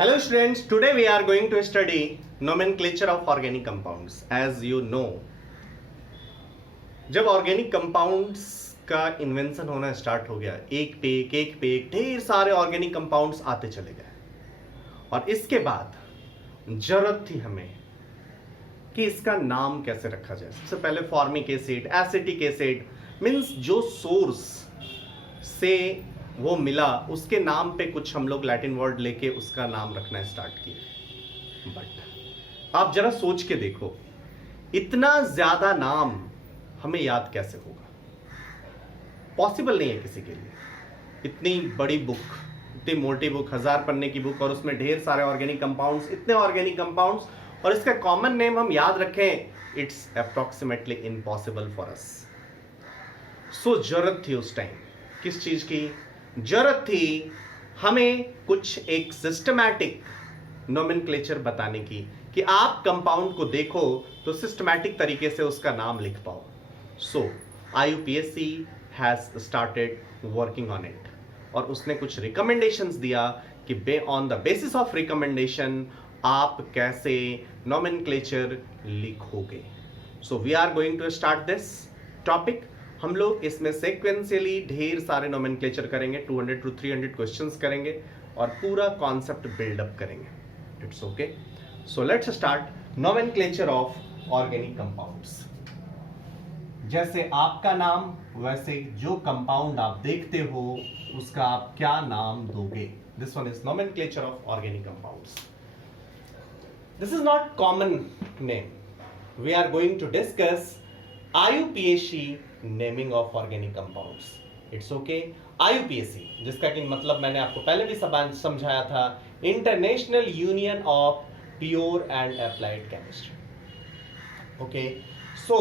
Hello students, today we are going to study nomenclature of organic compounds. As you know, जब organic compounds का invention होना start हो गया, एक पे एक ढेर सारे ऑर्गेनिक कंपाउंड्स आते चले गए और इसके बाद जरूरत थी हमें कि इसका नाम कैसे रखा जाए। सबसे पहले formic acid, acetic acid, means जो सोर्स से वो मिला उसके नाम पे कुछ हम लोग लैटिन वर्ड लेके उसका नाम रखना स्टार्ट किए। बट आप जरा सोच के देखो, इतना ज्यादा नाम हमें याद कैसे होगा? पॉसिबल नहीं है किसी के लिए। इतनी बड़ी बुक, इतनी मोटी बुक, 1000 पन्ने की बुक और उसमें ढेर सारे ऑर्गेनिक कंपाउंड्स, इतने ऑर्गेनिक कंपाउंड्स और इसका कॉमन नेम हम याद रखें, it's approximately impossible for us. So जरूरत थी उस टाइम किस चीज की? जरूरत थी हमें कुछ एक सिस्टमैटिक नोमेनक्लेचर बताने की कि आप कंपाउंड को देखो तो सिस्टमैटिक तरीके से उसका नाम लिख पाओ। So IUPAC has started working on it और उसने कुछ रिकमेंडेशंस दिया कि on the basis of recommendation आप कैसे नोमेनक्लेचर लिखोगे। So we are going to start this topic. हम लोग इसमें सेक्वेंशियली ढेर सारे नोमेनक्लेचर करेंगे, 200 to 300 क्वेश्चंस करेंगे और पूरा कॉन्सेप्ट बिल्डअप करेंगे। It's okay. So let's start nomenclature of organic compounds. जैसे आपका नाम वैसे जो कंपाउंड आप देखते हो उसका आप क्या नाम दोगे। This one is nomenclature of organic compounds. This is not common name. We are going to discuss IUPAC naming of organic compounds. It's okay. IUPAC जिसका कि मतलब मैंने आपको पहले भी समझाया था, international union of pure and applied chemistry. Okay, so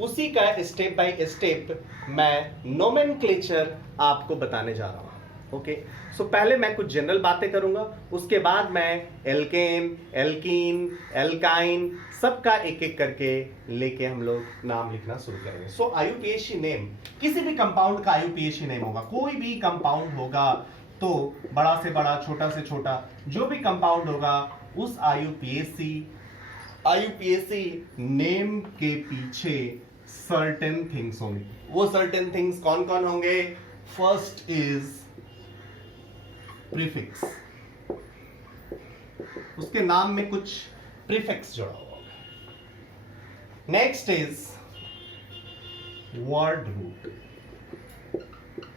उसी का स्टेप बाय स्टेप मैं नोमेनक्लेचर आपको बताने जा रहा हूं। ओके, सो पहले मैं कुछ जनरल बातें करूंगा, उसके बाद मैं एल्केन, एल्कीन, एल्काइन सबका एक एक करके लेके हम लोग नाम लिखना शुरू करेंगे। सो IUPAC नेम, किसी भी कंपाउंड का IUPAC नेम होगा। कोई भी कंपाउंड होगा तो बड़ा से बड़ा, छोटा से छोटा, जो भी कंपाउंड होगा उस IUPAC नेम के पीछे सर्टेन थिंग्स होंगे। वो सर्टेन थिंग्स कौन कौन होंगे? फर्स्ट इज प्रीफिक्स, उसके नाम में कुछ प्रीफिक्स जुड़ा हुआ होगा। Next is word root.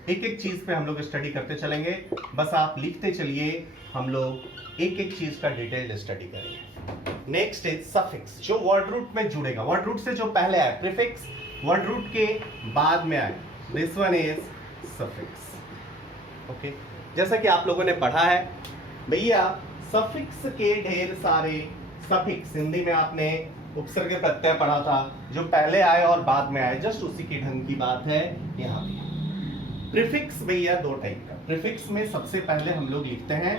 एक एक चीज पे हम लोग स्टडी करते चलेंगे, बस आप लिखते चलिए, हम लोग एक एक चीज का डिटेल्ड स्टडी करेंगे। नेक्स्ट इज सफिक्स, जो वर्ड रूट में जुड़ेगा, वर्ड रूट से जो पहले आए, प्रीफिक्स वर्ड रूट के बाद में आए, this one is suffix. Okay, जैसा कि आप लोगों ने पढ़ा है भैया, सफिक्स के ढेर सारे सफिक्स, हिंदी में आपने उपसर्ग प्रत्यय पढ़ा था, जो पहले आए और बाद में आए, जस्ट उसी के ढंग की बात है यहाँ पे। प्रीफिक्स भैया दो टाइप का। प्रीफिक्स में सबसे पहले हम लोग लिखते हैं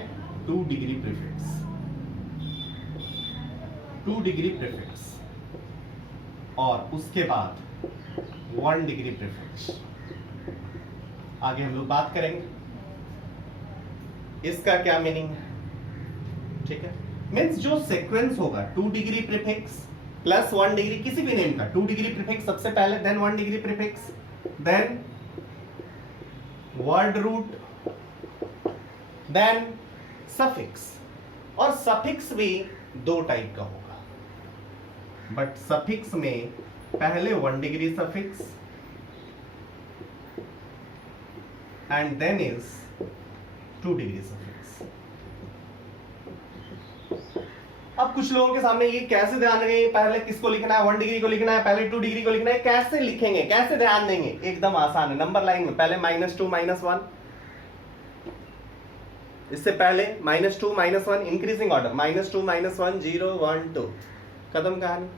2 डिग्री प्रीफिक्स, 2 डिग्री प्रीफिक्स, और उसके बाद 1 डिग्री प्रीफिक्स। आगे हम लोग बात करेंगे इसका क्या मीनिंग है। ठीक है, मीन्स जो सीक्वेंस होगा 2 डिग्री प्रीफिक्स प्लस 1 डिग्री किसी भी नेम का, 2 डिग्री प्रीफिक्स सबसे पहले, then 1 degree prefix, then word root, then suffix. और सफिक्स भी दो टाइप का होगा, बट सफिक्स में पहले 1 degree suffix and then is 2 degree suffix. अब कुछ लोगों के सामने ये कैसे ध्यान रखेंगे, पहले किसको लिखना है, 1 डिग्री को लिखना है, पहले 2 डिग्री को लिखना है, कैसे लिखेंगे, कैसे ध्यान देंगे? एकदम आसान है, नंबर लाइन में पहले -2 -1, इससे पहले -2 -1, इंक्रीजिंग ऑर्डर, -2 -1 0 1 2, खत्म कहानी।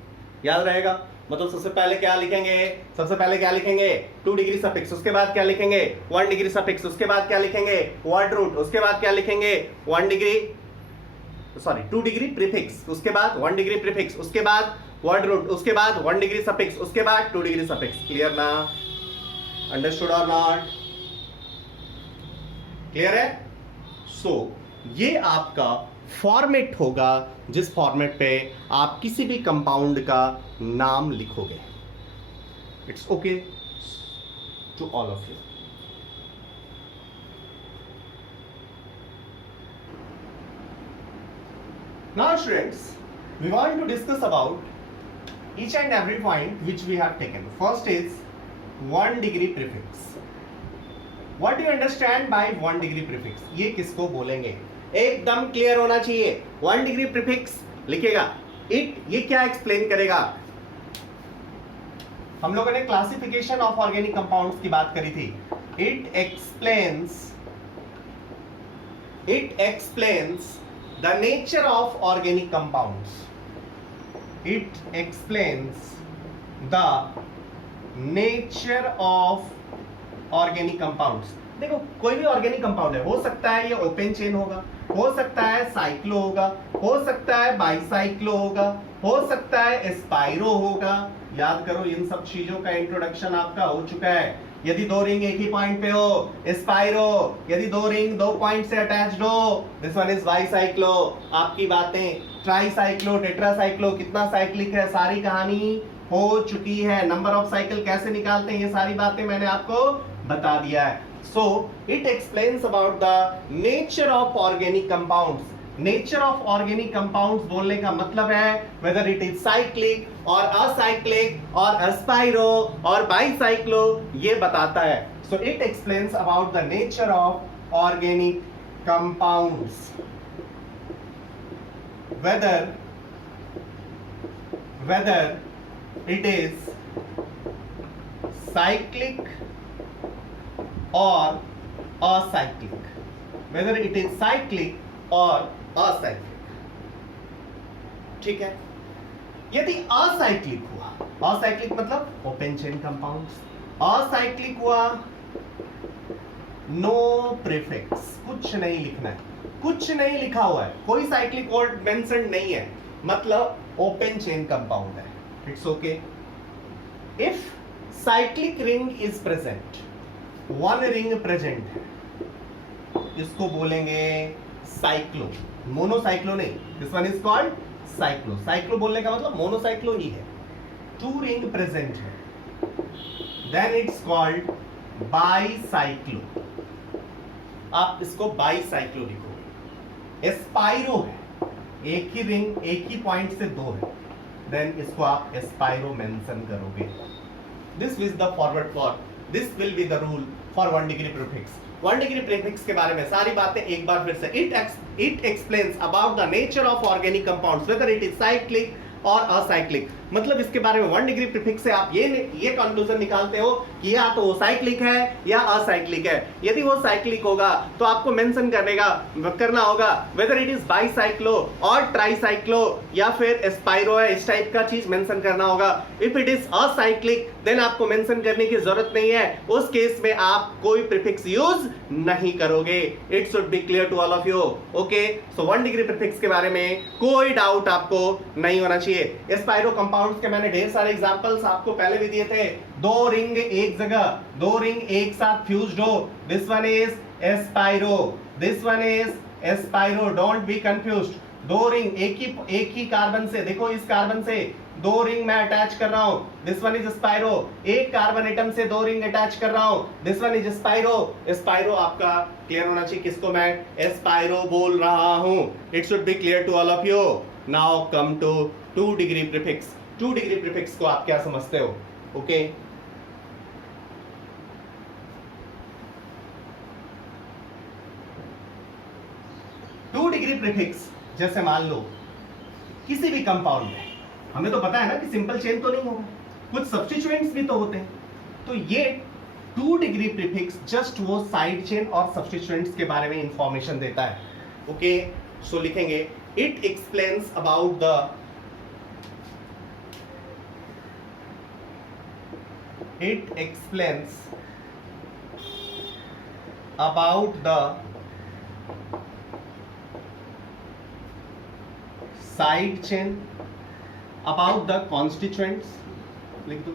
याद रहेगा? मतलब सबसे पहले क्या लिखेंगे? सबसे पहले क्या लिखेंगे? 2 डिग्री सफिक्स, उसके बाद क्या लिखेंगे? 1 डिग्री सफिक्स, उसके बाद क्या लिखेंगे? वर्ड रूट, उसके बाद क्या लिखेंगे? 2 डिग्री प्रीफिक्स, उसके बाद 1 डिग्री प्रीफिक्स, उसके बाद वर्ड रूट, उसके बाद 1 डिग्री सफिक्स, उसके बाद 2 डिग्री सफिक्स। क्लियर ना? अंडरस्टूड और नॉट? क्लियर है? सो ये आपका फॉर्मेट होगा जिस फॉर्मेट पे आप किसी भी कंपाउंड का नाम लिखोगे. It's okay to all of you. Now students, we want to discuss about each and every point which we have taken. First is 1 degree prefix. What do you understand by 1 degree prefix? ये किसको बोलेंगे? एकदम clear होना चाहिए. 1 degree prefix लिखेगा. It ये क्या explain करेगा? हम लोगों ने क्लासिफिकेशन ऑफ ऑर्गेनिक कंपाउंड्स की बात करी थी. It explains the nature of organic compounds. It explains the nature of organic compounds. देखो कोई भी ऑर्गेनिक कंपाउंड है, हो सकता है ये ओपन चेन होगा, हो सकता है साइक्लो होगा, हो सकता है बाईसाइक्लो होगा, हो सकता है स्पाइरो होगा. याद करो इन सब चीजों का इंट्रोडक्शन आपका हो चुका है. यदि दो रिंग एक ही पॉइंट पे हो स्पाइरो, यदि दो रिंग दो पॉइंट से अटैच्ड हो दिस वन इज बाईसाइक्लो. आपकी बातें ट्राईसाइक्लो, टेट्रासाइक्लो, कितना साइक्लिक है सारी कहानी हो चुकी है. नंबर ऑफ साइकिल कैसे निकालते हैं ये सारी बातें मैंने आपको बता दिया है. So it explains about the nature of organic compounds. Nature of organic compounds बोलने का मतलब है वेदर इट इज साइक्लिक और असाइक्लिक और अस्पाइरो और बाईसाइक्लो, ये बताता है. So it explains about the nature of organic compounds, whether it is cyclic or acyclic. Whether it is cyclic or acyclic. ठीक है. यदि असाइक्लिक हुआ, असाइक्लिक मतलब ओपन चेन कंपाउंड्स, असाइक्लिक हुआ नो प्रीफिक्स, कुछ नहीं लिखना है, कुछ नहीं लिखा हुआ है, कोई साइक्लिक वर्ड मेंशन नहीं है, मतलब ओपन चेन कंपाउंड है. It's okay. If cyclic ring is present, one ring present है, इसको बोलेंगे साइक्लो. मोनोसाइक्लो नहीं, this one is called cyclo. Cyclo बोलने का मतलब मोनोसाइक्लो ही है. टू रिंग प्रेजेंट है, देन इट्स कॉल्ड बाईसाइक्लो. आप इसको बाईसाइक्लो लिखोगे. स्पाइरो है, एक ही रिंग एक ही पॉइंट से दो है, देन इसको आप स्पाइरो मेंशन करोगे. This is the forward for, this will be the rule for 1 degree prefix. 1 degree prefix के बारे में सारी बातें एक बार फिर से. It explains about the nature of organic compounds whether it is cyclic और असाइक्लिक. मतलब इसके बारे में 1 डिग्री प्रीफिक्स से आप ये कंक्लूजन निकालते हो कि या तो वो साइक्लिक है या असाइक्लिक है. यदि वो साइक्लिक होगा तो आपको मेंशन करना होगा वेदर इट इज बाईसाइक्लो और ट्राईसाइक्लो या फिर स्पाइरो है, इस टाइप का चीज मेंशन करना होगा. If it is acyclic then आपको मेंशन करने की जरूरत नहीं है, उस केस में आप कोई प्रीफिक्स यूज नहीं करोगे. It should be clear to all of you. Okay. So 1 degree prefix के बारे में कोई डाउट आपको नहीं होना चाहिए. स्पाइरो कंपाउंड्स के मैंने ढेर सारे एग्जांपल्स आपको पहले भी दिए थे. दो रिंग एक जगह, दो रिंग एक साथ फ्यूज्ड हो, this one is spiro, this one is spiro. Don't be confused. दो रिंग एक ही कार्बन से, देखो इस कार्बन से दो रिंग मैं अटैच कर रहा हूं, दिस वन इज स्पाइरो. एक कार्बन एटम से दो रिंग अटैच कर रहा हूं, this one is spiro. Spiro आपका क्लियर होना चाहिए, किसको मैं स्पाइरो बोल रहा हूं. It should be clear to all of you. Now come to 2 degree prefix. 2 degree prefix को आप क्या समझते हो? ओके. टू डिग्री प्रीफिक्स जैसे मान लो किसी भी कंपाउंड में, हमें तो पता है ना कि सिंपल चेन तो नहीं होगा, कुछ सब्स्टिट्यूएंट्स भी तो होते हैं. तो ये 2 डिग्री प्रीफिक्स जस्ट वो साइड चेन और सब्स्टिट्यूएंट्स के बारे में इंफॉर्मेशन देता है. ओके. सो लिखेंगे it explains about the it explains about the side chain, about the constituents. लिख दो.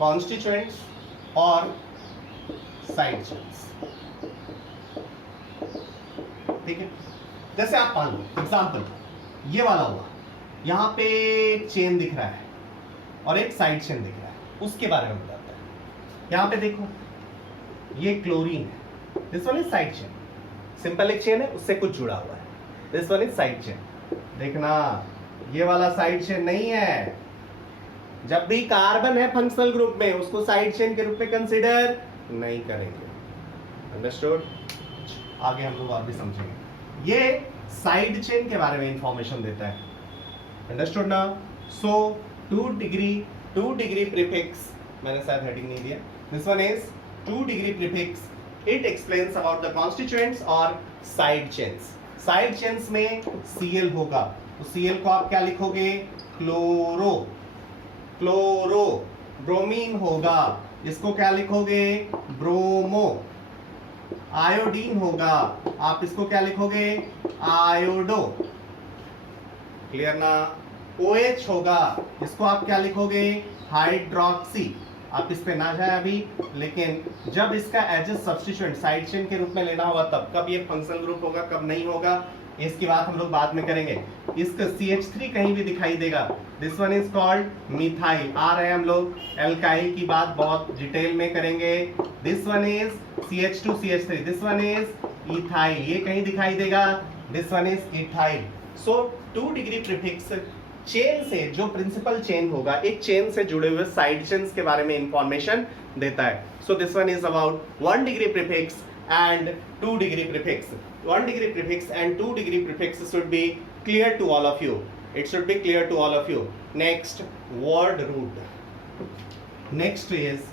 कॉन्स्टिट्यूएंट्स और साइड चेन्स। ठीक है, जैसे आप मान लो एग्जाम्पल ये वाला हुआ, यहां पे एक चेन दिख रहा है और एक साइड चेन दिख रहा है, उसके बारे में बताता है। यहां पे देखो ये क्लोरीन है, this one is side chain, simple एक चेन है उससे कुछ जुड़ा हुआ है, this one is side chain. देखना ये वाला साइड चेन नहीं है, जब भी कार्बन है फंक्शनल ग्रुप में उसको साइड चेन के रूप में कंसीडर नहीं करेंगे। अंडरस्टूड? आगे हम लोग और भी समझेंगे। ये साइड चेन के बारे में इंफॉर्मेशन देता है। अंडरस्टूड ना? सो 2 डिग्री प्रीफिक्स, मैंने शायद हेडिंग नहीं दिया, this one is 2 degree prefix, it explains about the constituents और साइड चेन्स। साइड चेन्स में Cl होगा, तो Cl को आप क्या लिखोगे? क्लोरो। क्लोरो। ब्रोमीन होगा, इसको क्या लिखोगे? ब्रोमो। आयोडीन होगा, आप इसको क्या लिखोगे? आयोडो। क्लियर ना? OH होगा, इसको आप क्या लिखोगे? हाइड्रोक्सी। आप इस पे ना जाए अभी, लेकिन जब इसका as a substituent side chain के रूप में लेना होगा तब, कब ये फंक्शनल ग्रुप होगा कब नहीं होगा इसकी बात हम लोग बाद में करेंगे। इसका CH3 कहीं भी दिखाई देगा, this one is called methyl. आ रहे हैं हम लोग एल्काइल की बात बहुत डिटेल में करेंगे। This one is CH2 CH3, this one is ethyl, ये कहीं दिखाई देगा, this one is ethyl. So 2 degree prefix chain से, जो प्रिंसिपल चेन होगा, एक चेन से जुड़े हुए साइड चेन्स के बारे में इंफॉर्मेशन देता है। So this one is about 1 degree prefix and 2 degree prefix. 1 degree prefix and 2 degree prefix should be clear to all of you. It should be clear to all of you. Next, word root. Next is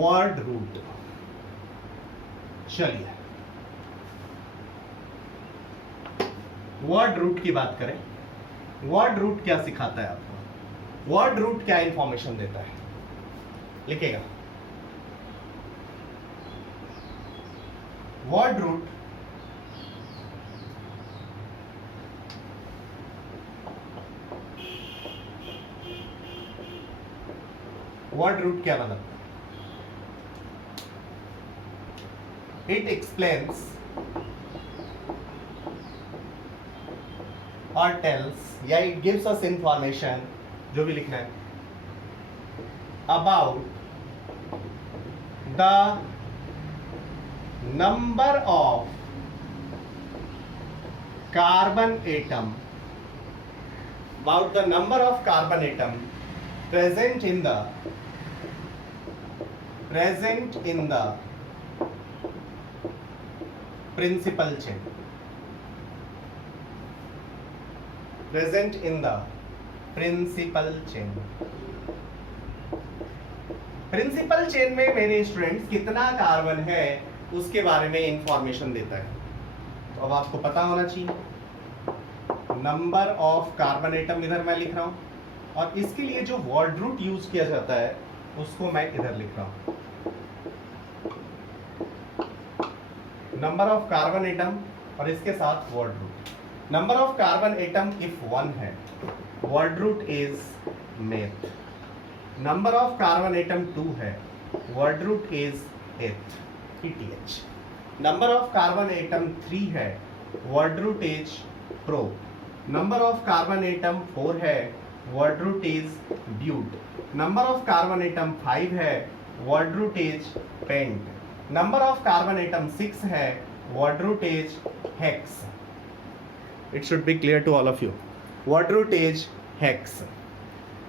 word root. चलिए word root की बात करें। word root क्या सिखाता है आपको? word root क्या information देता है? लिखेगा word root क्या मतलब? It explains or tells, या it gives us information, जो भी लिखना है, about the number of carbon atom, about the number of carbon atom present in the principal chain, present in the principal chain। Principal chain में मेरे students कितना carbon है उसके बारे में इंफॉर्मेशन देता है। तो अब आपको पता होना चाहिए नंबर ऑफ कार्बन एटम, इधर मैं लिख रहा हूं, और इसके लिए जो वर्ड रूट यूज किया जाता है उसको मैं इधर लिख रहा हूं। नंबर ऑफ कार्बन एटम और इसके साथ word root. Number of carbon atom if 1 है, word root is meth. Number of carbon atom 2 है, word root is eth, ETH। Number of carbon atom 3 है, word root is pro. Number of carbon atom 4 है, word root is but. Number of carbon atom 5 है, word root is pent. Number of carbon atom 6 है, word root is hex. It should be clear to all of you. Word root is hex.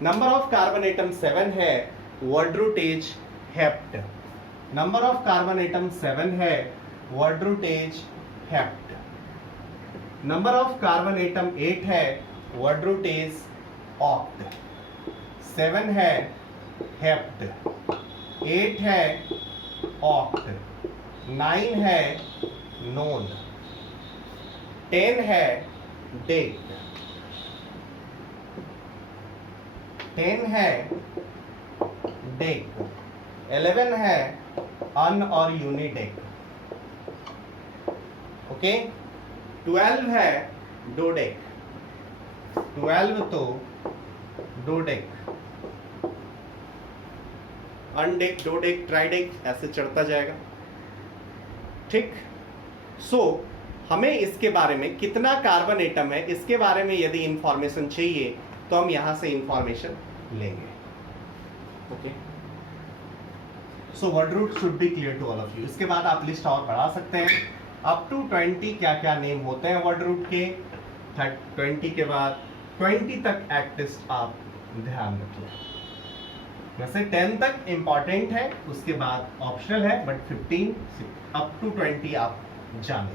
Number of carbon atom 7 है, word root is hept. Number of carbon atom 7 है, word root is hept. Number of carbon atom 8 है, word root is oct. 7 है hept, 8 है oct, 9 है known, 10 है deck, 10 है deck, 11 है अन और यूनिडेक, ओके। 12 है डोडेक, 12 तो डोडेक, अनडेक, डोडेक, ट्राइडेक, ऐसे चढ़ता जाएगा। ठीक। सो हमें इसके बारे में कितना कार्बन एटम है इसके बारे में यदि इंफॉर्मेशन चाहिए तो हम यहां से इंफॉर्मेशन लेंगे। Okay, so word root should be clear to all of you. इसके बाद आप लिस्ट और बढ़ा सकते हैं अप टू 20 क्या क्या नेम होते हैं वर्ड रूट के। 20 के बाद 20 तक एटलिस्ट आप ध्यान रखिए। वैसे 10 तक इंपॉर्टेंट है, उसके बाद ऑप्शनल है, बट 15 अप टू 20 आप जाने।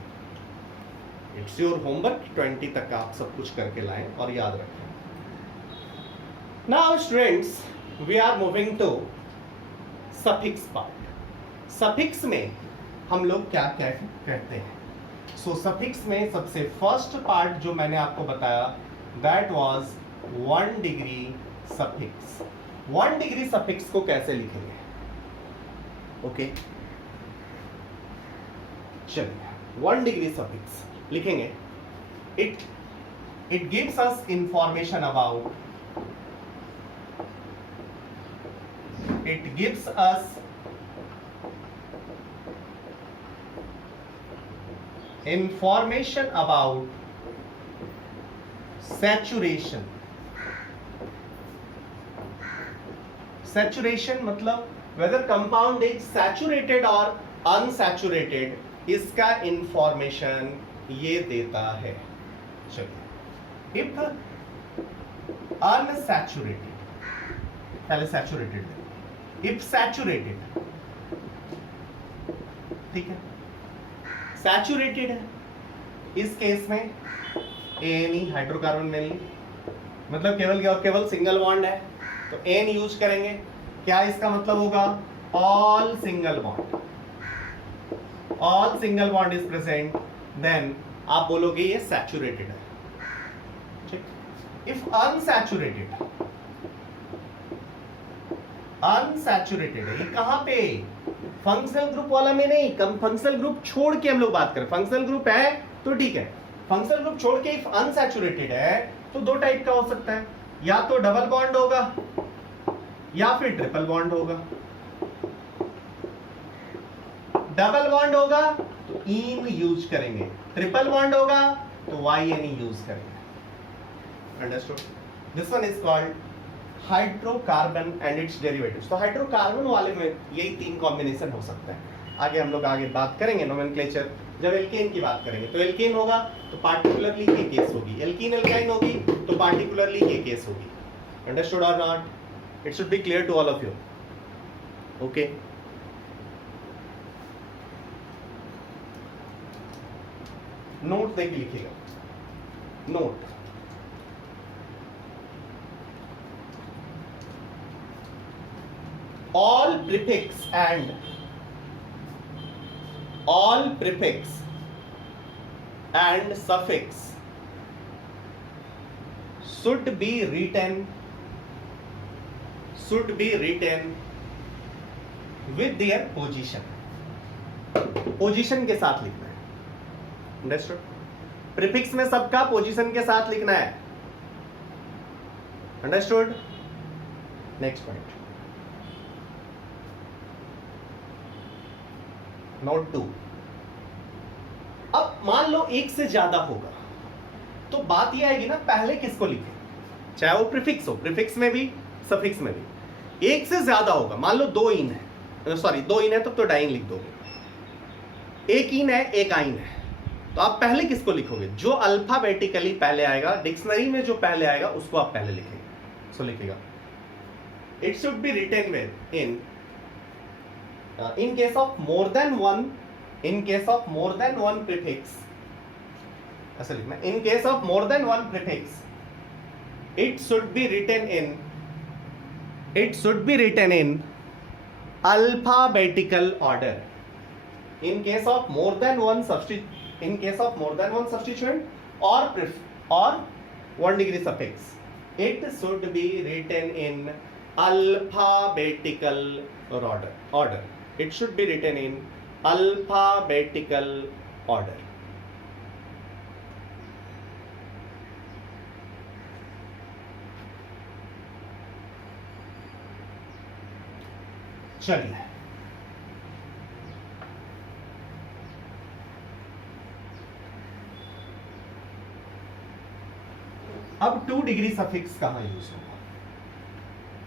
इट्स योर होमवर्क, 20 तक आप सब कुछ करके लाएं और याद रखें। Now students, we are moving to suffix part. Suffix में हम लोग क्या क्या कहते हैं? सो सफिक्स में सबसे फर्स्ट पार्ट जो मैंने आपको बताया that was 1 degree suffix. 1 degree suffix को कैसे लिखेंगे? ओके, चलिए 1 डिग्री सफिक्स लिखेंगे। It gives us information about, it gives us information about saturation। saturation मतलब whether compound is saturated or unsaturated, इसका इंफॉर्मेशन ये देता है। चलिए, if unsaturated, पहले सैचुरेटेड, इफ सैचुरेटेड, ठीक है, सैचुरेटेड है, इस केस में एन हाइड्रोकार्बन मिलेंगे, मतलब केवल सिंगल बॉन्ड है तो एन यूज करेंगे। क्या इसका मतलब होगा? All single bond, all single bond is present, then आप बोलोगे ये सैचुरेटेड है। ठीक। इफ अनसैचुरेटेड, अनसैचुरेटेड है, ये कहां पे? फंक्शनल ग्रुप वाला में नहीं, फंक्शनल ग्रुप छोड़ के हम लोग बात करें। फंक्शनल ग्रुप है तो ठीक है, फंक्शनल ग्रुप छोड़ के इफ अनसैचुरेटेड है तो दो टाइप का हो सकता है, या तो डबल बॉन्ड होगा या फिर ट्रिपल बॉन्ड होगा। डबल बॉन्ड होगा तो इन यूज करेंगे, ट्रिपल बॉन्ड होगा तो वाई एन यूज करेंगे। Understood? This one is called hydrocarbon and it's derivatives. तो हाइड्रोकार्बन वाले में यही 3 कॉम्बिनेशन हो सकता है। आगे हम लोग बात करेंगे नोमेनक्लेचर, जब एल्केन की बात करेंगे तो एल्केन होगा तो पार्टिकुलरली ये केस होगी, एल्कीन एल्काइन होगी तो पार्टिकुलरली ये केस होगी। अंडरस्टूड और not? It should be clear to all of you. Okay, note देख लिखिएगा, note all prefix and suffix should be written with their position के साथ लिखना है। अंडरस्टूड? प्रीफिक्स में सबका पोजीशन के साथ लिखना है। अंडरस्टूड? Next point, note 2। अब मान लो एक से ज्यादा होगा तो बात यह आएगी ना, पहले किसको लिखें, चाहे वो प्रीफिक्स हो, प्रीफिक्स में भी सफिक्स में भी। एक से ज्यादा होगा, मान लो 2 इन है, सॉरी 2 इन है तो डाइन लिख दोगे, एक इन है एक आइन है, तो आप पहले किसको लिखोगे? जो अल्फाबेटिकली पहले आएगा, डिक्शनरी में जो पहले आएगा उसको आप पहले लिखेंगे। सो लिखेगा it should be written with in case of more than one prefix, ऐसा लिखना, in case of more than one prefix it should be written in alphabetical order। in case of more than one substituent or 1 degree suffix, it should be written in alphabetical order। It should be written in alphabetical order। चलिए अब 2 degree suffix कहां use होगा?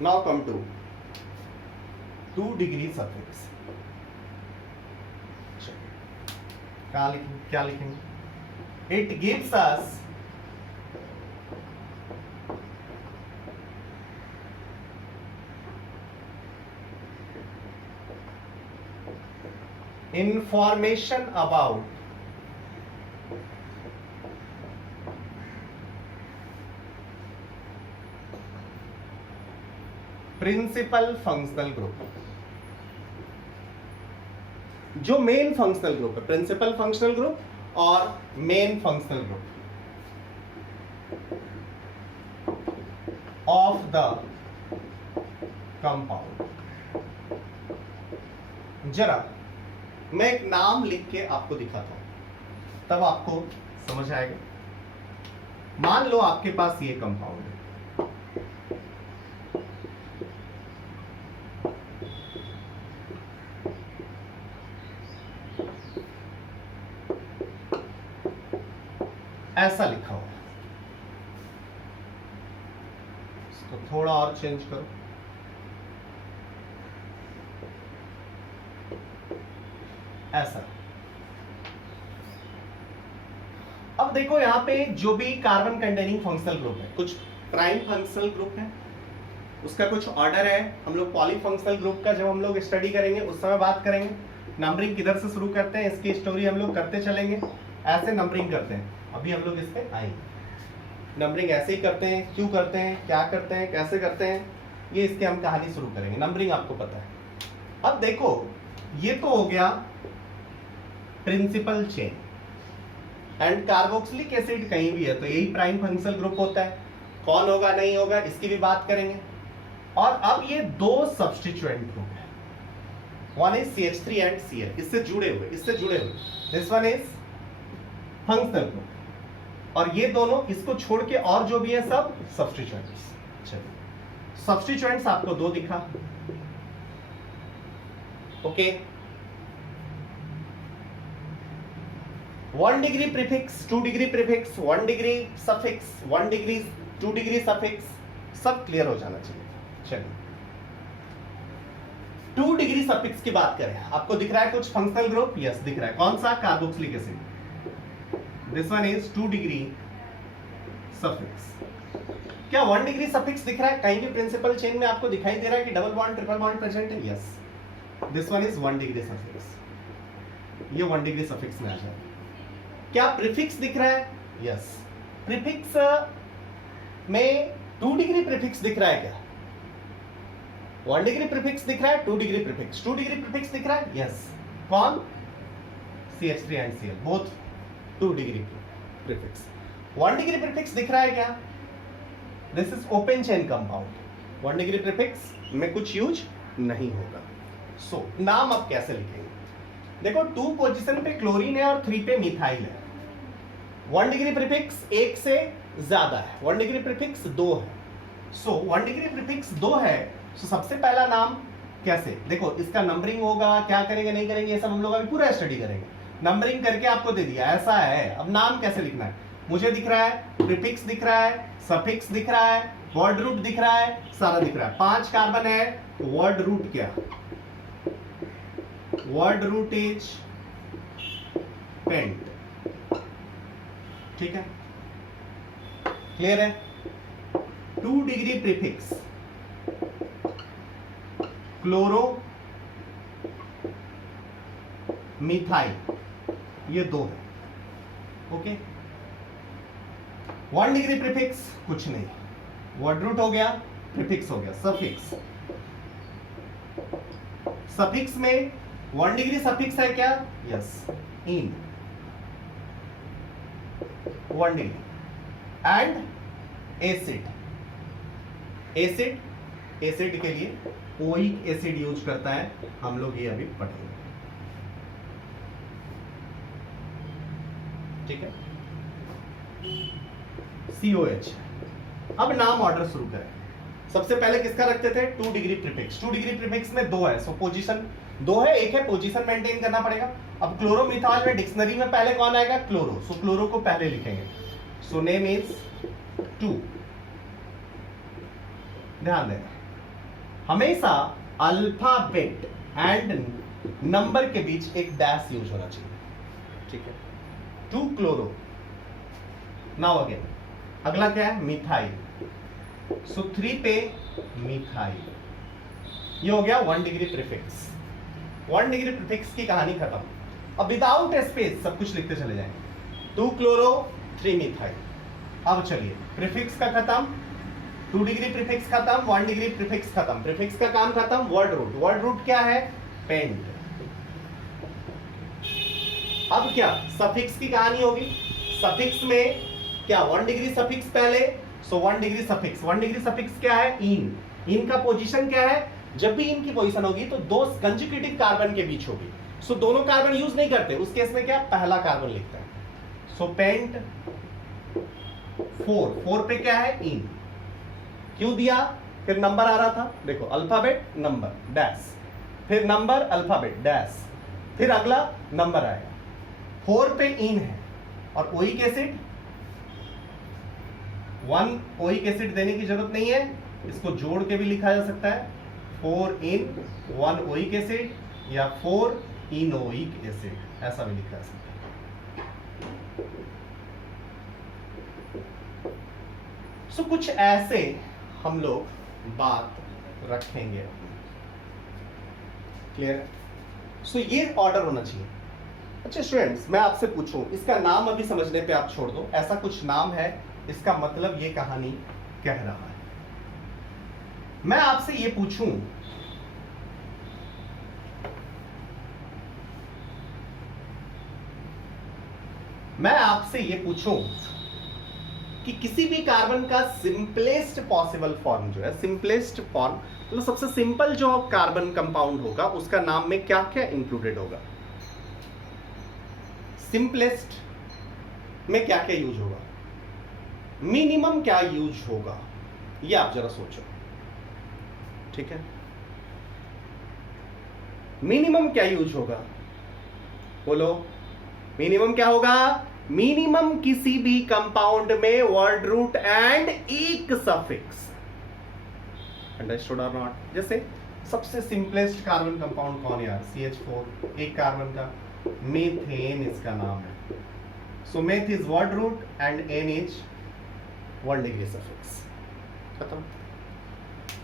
Now come to 2 degree suffix. क्या लिखेंगे? It gives us information about principal functional group. जो main functional group है, principal functional group और main functional group of the compound. जरा मैं एक नाम लिख के आपको दिखाता हूं, तब आपको समझ आएगा। मान लो आपके पास ये कंपाउंड है, ऐसा लिखा हुआ है। इसको थोड़ा और चेंज करो, ऐसा। अब देखो यहां पे जो भी कार्बन कंटेनिंग फंक्शनल ग्रुप है, कुछ प्राइम फंक्शनल ग्रुप है, उसका कुछ ऑर्डर है। हम लोग पॉलीफंक्शनल ग्रुप का जब हम लोग स्टडी करेंगे उस समय बात करेंगे। नंबरिंग किधर से शुरू करते हैं इसकी स्टोरी हम लोग करते चलेंगे। ऐसे नंबरिंग करते हैं, अभी हम लोग इस पे आएंगे। नंबरिंग ऐसे ही करते हैं, क्यों करते हैं, क्या करते हैं, कैसे करते हैं, ये इसकी हम कहानी शुरू करेंगे। नंबरिंग आपको पता है। अब देखो ये तो हो गया principal chain, and carboxylic acid कहीं भी है तो यही प्राइम फंक्शनल ग्रुप होता है। कौन होगा नहीं होगा इसकी भी बात करेंगे। और अब ये दो सब्स्टिट्यूएंट ग्रुप है, one is CH3 and Cl, इससे जुड़े हुए this one is functional group, और ये दोनों इसको छोड़ के और जो भी है सब सब्स्टिट्यूएंट्स। चलिए सब्स्टिट्यूएंट्स आपको दो दिखा, okay. 1 degree prefix, 2 degree prefix, 1 degree suffix, 1 degree 2 degree suffix, सब क्लियर हो जाना चाहिए। चलिए 2 डिग्री सफिक्स की बात करें, आपको दिख रहा है कुछ फंक्शनल ग्रुप? यस दिख रहा है। कौन सा? Carboxylic acid. This one is 2 degree suffix. क्या 1 डिग्री सफिक्स दिख रहा है कहीं भी प्रिंसिपल चेन में? आपको दिखाई दे रहा है कि double bond triple bond present है? Yes, this one is 1 degree suffix, ये 1 डिग्री सफिक्स में आ जाए। क्या प्रीफिक्स दिख रहा है? यस, प्रीफिक्स में 2 डिग्री प्रीफिक्स दिख रहा है क्या? 1 डिग्री प्रीफिक्स दिख रहा है, 2 डिग्री प्रीफिक्स, 2 डिग्री प्रीफिक्स दिख रहा है? यस। कौन? CH3 and Cl, both 2 degree prefix. 1 degree prefix दिख रहा है क्या? This is open chain compound, 1 degree prefix में कुछ यूज नहीं होगा। सो नाम अब कैसे लिखेंगे? देखो 2 पोजीशन पे क्लोरीन है और 3 पे मिथाइल है। 1 डिग्री प्रीफिक्स 1 से ज्यादा है, 1 डिग्री प्रीफिक्स 2 है। सो 1 डिग्री प्रीफिक्स 2 है, तो सबसे पहला नाम कैसे? देखो इसका नंबरिंग होगा, क्या करेंगे नहीं करेंगे ये सब हम लोग अभी पूरा स्टडी करेंगे। नंबरिंग करके आपको दे दिया, ऐसा है। अब नाम कैसे लिखना है? मुझे दिख रहा है प्रीफिक्स दिख रहा है, सफिक्स दिख रहा है, वर्ड रूट दिख रहा है, सारा दिख रहा है। 5 कार्बन है, वर्ड रूट क्या? वर्ड रूट इज पेंट, ठीक है, क्लियर है। 2 डिग्री प्रीफिक्स क्लोरो मिथाइल, ये 2 है, ओके। 1 डिग्री प्रीफिक्स कुछ नहीं, वर्ड रूट हो गया, प्रीफिक्स हो गया, सफिक्स। सफिक्स में 1 डिग्री सफिक्स है क्या? Yes, in 1 degree. And acid, acid के लिए ओइक एसिड यूज करता है, हम लोग ये अभी पढ़ेंगे, ठीक है। COH। अब नाम ऑर्डर शुरू करें। सबसे पहले किसका रखते थे? 2 डिग्री प्रीफिक्स। 2 डिग्री प्रीफिक्स में 2 है, सो पोजीशन 2 है, एक है, पोजीशन मेंटेन करना पड़ेगा। अब क्लोरोमिथाल में डिक्शनरी में पहले कौन आएगा? क्लोरो, सो क्लोरो को पहले लिखेंगे, सो नेम इज 2। ध्यान देना, हमेशा अल्फाबेट एंड नंबर के बीच एक डैश यूज होना चाहिए, ठीक है? 2 क्लोरो। नाउ अगेन अगला क्या है? मिथाइल, सो 3 पे मिथाइल। ये हो गया 1 डिग्री प्रीफिक्स। 1 डिग्री प्रीफिक्स की कहानी खत्म। अब विदाउट स्पेस सब कुछ लिखते चले जाएंगे। 2 क्लोरो 3 मिथाइल। अब चलिए प्रीफिक्स का खत्म, 2 डिग्री प्रीफिक्स खत्म, 1 डिग्री प्रीफिक्स खत्म, प्रीफिक्स का काम खत्म। वर्ड रूट, वर्ड रूट क्या है? पेंट। अब क्या सफिक्स की कहानी होगी? सफिक्स में क्या 1 डिग्री सफिक्स पहले, सो 1 डिग्री सफिक्स। 1 डिग्री सफिक्स क्या है? इन। इन का पोजीशन क्या है? जब भी इन की पोजीशन होगी तो 2 कंजुगेटिव कार्बन के बीच होगी, सो दोनों कार्बन यूज नहीं करते, उस केस में क्या पहला कार्बन लिखता है, सो पेंट 4 पे क्या है? इन। क्यों दिया? फिर नंबर आ रहा था, देखो अल्फाबेट नंबर डैश, फिर नंबर अल्फाबेट डैश, फिर अगला नंबर आएगा। 4 पे इन है और ओइक एसिड, 1 ओइक एसिड देने की जरूरत नहीं है, इसको जोड़ के भी लिखा जा सकता है, 4 इन 1 ओइक एसिड या 4 इनोइक एसिड, ऐसा भी लिखा जा सकता है। सो कुछ ऐसे हम लोग बात रखेंगे, क्लियर? सो ये ऑर्डर होना चाहिए। अच्छा स्टूडेंट्स, मैं आपसे पूछूं, इसका नाम अभी समझने पे आप छोड़ दो, ऐसा कुछ नाम है, इसका मतलब ये कहानी कह रहा है। मैं आपसे ये पूछूं, मैं आपसे ये पूछूं कि किसी भी कार्बन का सिंपलेस्ट पॉसिबल फॉर्म जो है, सिंपलेस्ट फॉर्म मतलब सबसे सिंपल जो कार्बन कंपाउंड होगा उसका नाम में क्या क्या इंक्लूडेड होगा? सिंपलेस्ट में क्या क्या यूज होगा? मिनिमम क्या यूज होगा? ये आप जरा सोचो, ठीक है? मिनिमम क्या यूज होगा? बोलो, मिनिमम क्या होगा? मिनिमम किसी भी कंपाउंड में वर्ड रूट एंड एक सफिक्स। अंडरस्टूड और नॉट? जैसे सबसे सिंपलेस्ट कार्बन कंपाउंड कौन है यार? CH4, एक कार्बन का, मीथेन इसका नाम है, so meth is word root and ane is 1 degree suffix, खत्म।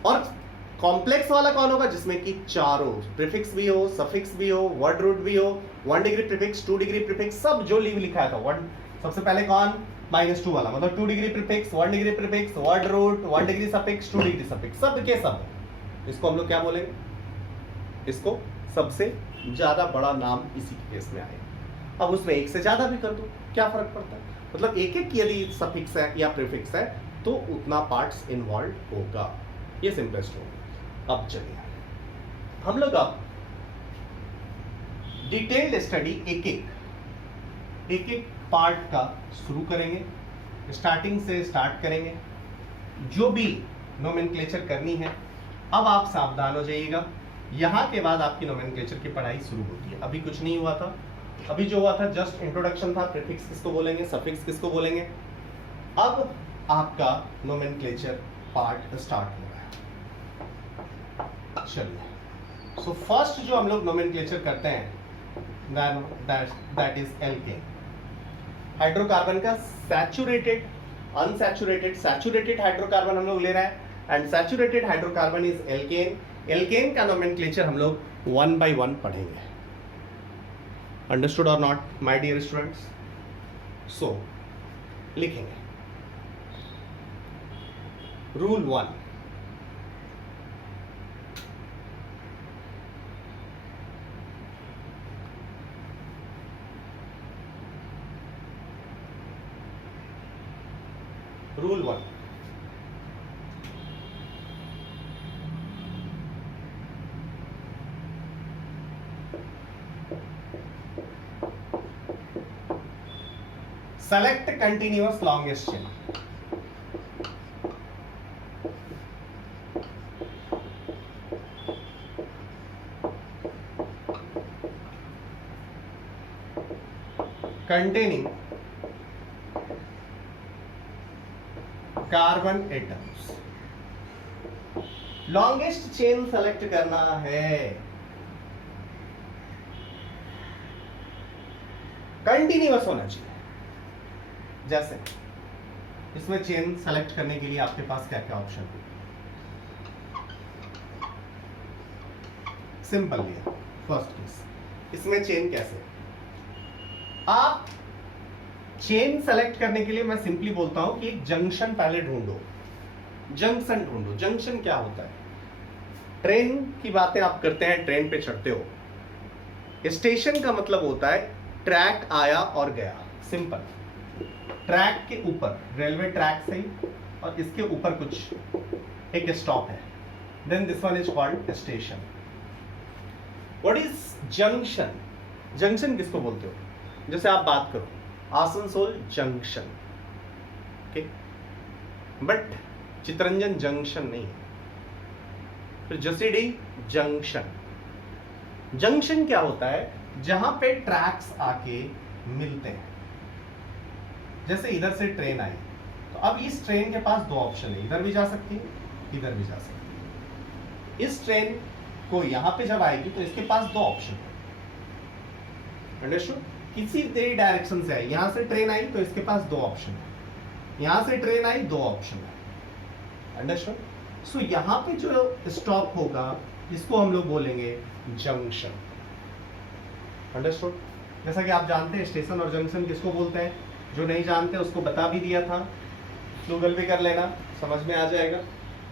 और कॉम्प्लेक्स वाला कौन होगा? जिसमें कि चारों प्रीफिक्स भी हो, सफिक्स भी हो, वर्ड रूट भी हो, 1 डिग्री प्रीफिक्स, 2 डिग्री प्रीफिक्स, सब जो लिखा था। 1 सबसे पहले कौन? -2 वाला, मतलब 2 degree prefix, 1 degree prefix, word root, 1 degree suffix, 2 degree suffix, सब के सब। इसको हम लोग क्या बोलेंगे? इसको सबसे ज्यादा बड़ा नाम इसी केस में आएगा। अब उसमें एक से ज्यादा भी कर दो, क्या फर्क पड़ता है? मतलब एक एक यदि सफिक्स है या प्रीफिक्स है तो उतना पार्ट्स इन्वॉल्व होगा, ये सिंपलेस्ट होगा। अब चलिए हम लोग अब डिटेल्ड स्टडी एक एक पार्ट का शुरू करेंगे, स्टार्टिंग से स्टार्ट करेंगे। जो भी नोमेनक्लेचर करनी है, अब आप सावधान हो जाइएगा, यहाँ के बाद आपकी नोमेनक्लेचर की पढ़ाई शुरू होती है। अभी कुछ नहीं हुआ था, अभी जो हुआ था जस्ट इंट्रोडक्शन था, प्रीफिक्स किसको बोलेंगे, सफिक्स किसको बोलेंगे। अब आपका नोमेनक्लेचर पार्ट स्टार्ट हो रहा है। चलिए, सो फर्स्ट जो हम लोग नोमेनक्लेचर करते हैं दैट इज एल्केन। हाइड्रोकार्बन का सैचुरेटेड, अनसैचुरेटेड, सैचुरेटेड हाइड्रोकार्बन हम लोग ले रहे हैं, and saturated hydrocarbon is alkane. Alkane का नोमेनक्लेचर हम लोग 1 by 1 पढ़ेंगे। अंडरस्टूड और not my dear students? So लिखेंगे rule 1, rule 1, select continuous longest chain। containing carbon atoms. Longest chain select करना है, कंटिन्यूअस होना चाहिए। जैसे इसमें चेन सेलेक्ट करने के लिए आपके पास क्या क्या ऑप्शन है? सिंपल लिया फर्स्ट केस। इसमें चेन कैसे? आप चेन सेलेक्ट करने के लिए मैं सिंपली बोलता हूं कि एक जंक्शन पहले ढूंढो, जंक्शन ढूंढो। जंक्शन क्या होता है? ट्रेन की बातें आप करते हैं, ट्रेन पे चढ़ते हो। स्टेशन का मतलब होता है ट्रैक आया और गया, सिंपल। ट्रैक के ऊपर, रेलवे ट्रैक से और इसके ऊपर कुछ एक स्टॉप है, then this one is called station. What is junction? Junction किसको बोलते हो? जैसे आप बात करो Asansol junction, okay, but Chittaranjan junction नहीं है। फिर जसीडी जंक्शन। जंक्शन क्या होता है? जहां पे ट्रैक्स आके मिलते हैं। जैसे इधर से ट्रेन आई, तो अब इस ट्रेन के पास दो ऑप्शन है, इधर भी जा सकती है, इधर भी जा सकती है। इस ट्रेन को यहां पे जब आएगी तो इसके पास दो ऑप्शन है, अंडरस्टूड? किसी तेरी डायरेक्शन से आई, यहां से ट्रेन आई तो इसके पास दो ऑप्शन है, यहां से ट्रेन आई दो ऑप्शन है, अंडरस्टूड? सो यहां पे जो स्टॉप होगा इसको हम लोग बोलेंगे जंक्शन, अंडरस्टूड? जैसा कि आप जानते हैं स्टेशन और जंक्शन किसको बोलते हैं। जो नहीं जानते उसको बता भी दिया था, गूगल भी कर लेना, समझ में आ जाएगा।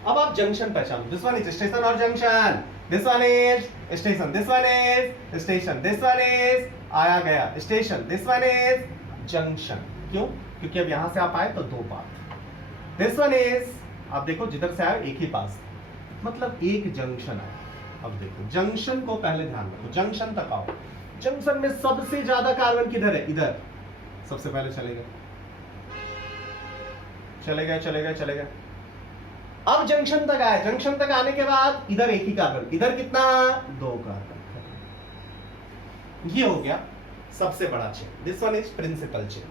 अब आप जंक्शन पहचानो, दिस वन इज स्टेशन और junction, this one is station, this one is station, this one is आया गया station, this one is junction. क्यों? क्योंकि अब यहां से आप आए तो दो पाथ, दिस वन इज, आप देखो जिधर से आए एक ही पास, मतलब एक जंक्शन है। अब देखो जंक्शन को पहले ध्यान रखो, जंक्शन तक आओ। जंक्शन में सबसे ज्यादा कार्बन किधर है? इधर सबसे पहले चलेगा, चलेगा चलेगा चलेगा। अब जंक्शन तक आए, जंक्शन तक आने के बाद इधर एक ही कार्बन, इधर कितना? दो कार्बन। ये हो गया सबसे बड़ा chain, this one is principal chain.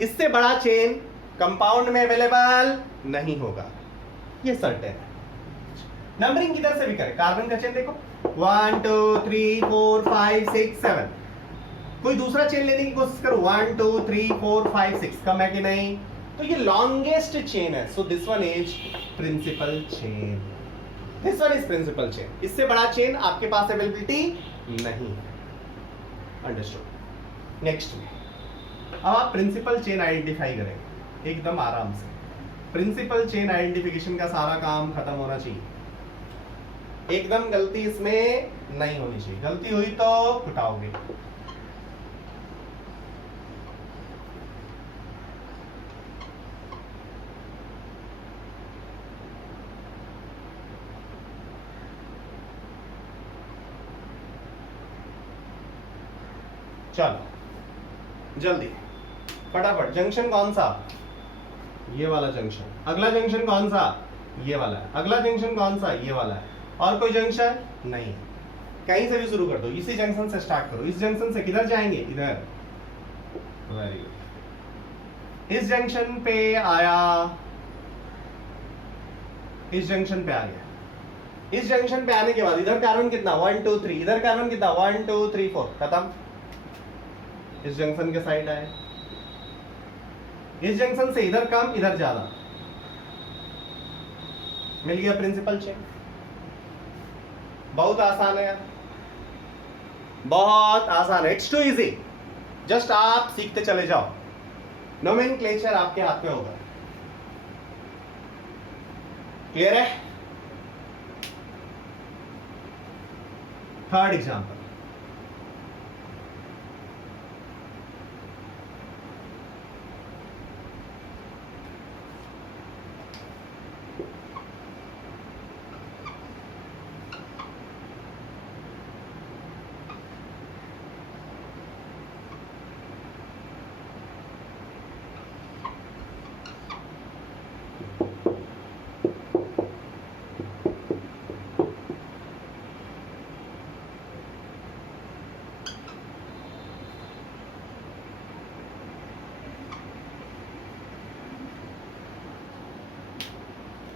इससे बड़ा चेन कंपाउंड में अवेलेबल नहीं होगा, ये सर्टेन है। नंबरिंग किधर से भी करें, कार्बन का चेन देखो 1 2 3 4 5 6 7। कोई दूसरा चेन लेने की कोशिश करो, 1 2 3 4 5 6, कम है कि नहीं? तो ये लॉन्गेस्ट चेन है, so this one is principal chain, this one is principal chain. इससे बड़ा चेन आपके पास अवेलेबिलिटी नहीं है, अंडरस्टूड? नेक्स्ट में अब आप प्रिंसिपल चेन आइडेंटिफाई करेंगे एकदम आराम से। प्रिंसिपल चेन आइडेंटिफिकेशन का सारा काम खत्म होना चाहिए, एकदम गलती इसमें नहीं होनी चाहिए, गलती हुई तो कुटाओगे। चलो जल्दी फटाफट, जंक्शन कौन सा? ये वाला जंक्शन। अगला जंक्शन कौन सा? ये वाला है। अगला जंक्शन कौन सा? ये वाला है। और कोई जंक्शन नहीं, कहीं से भी शुरू कर दो, इसी जंक्शन से स्टार्ट करो। इस जंक्शन से किधर जाएंगे? इधर, वेरी गुड। इस जंक्शन पे आया, इस जंक्शन पे आ गया। इस जंक्शन पे आने के बाद इधर कार्बन कितना? 1 2 3, इधर कार्बन कितना? 1 2 3 4, खत्म। इस जंक्शन के साइड आए, इस जंक्शन से इधर कम इधर ज्यादा, मिल गया प्रिंसिपल चेन। बहुत आसान है यार, बहुत आसान है, इट्स टू इजी। जस्ट आप सीखते चले जाओ, नोमेनक्लेचर आपके हाथ में होगा। क्लियर है? थर्ड एग्जांपल,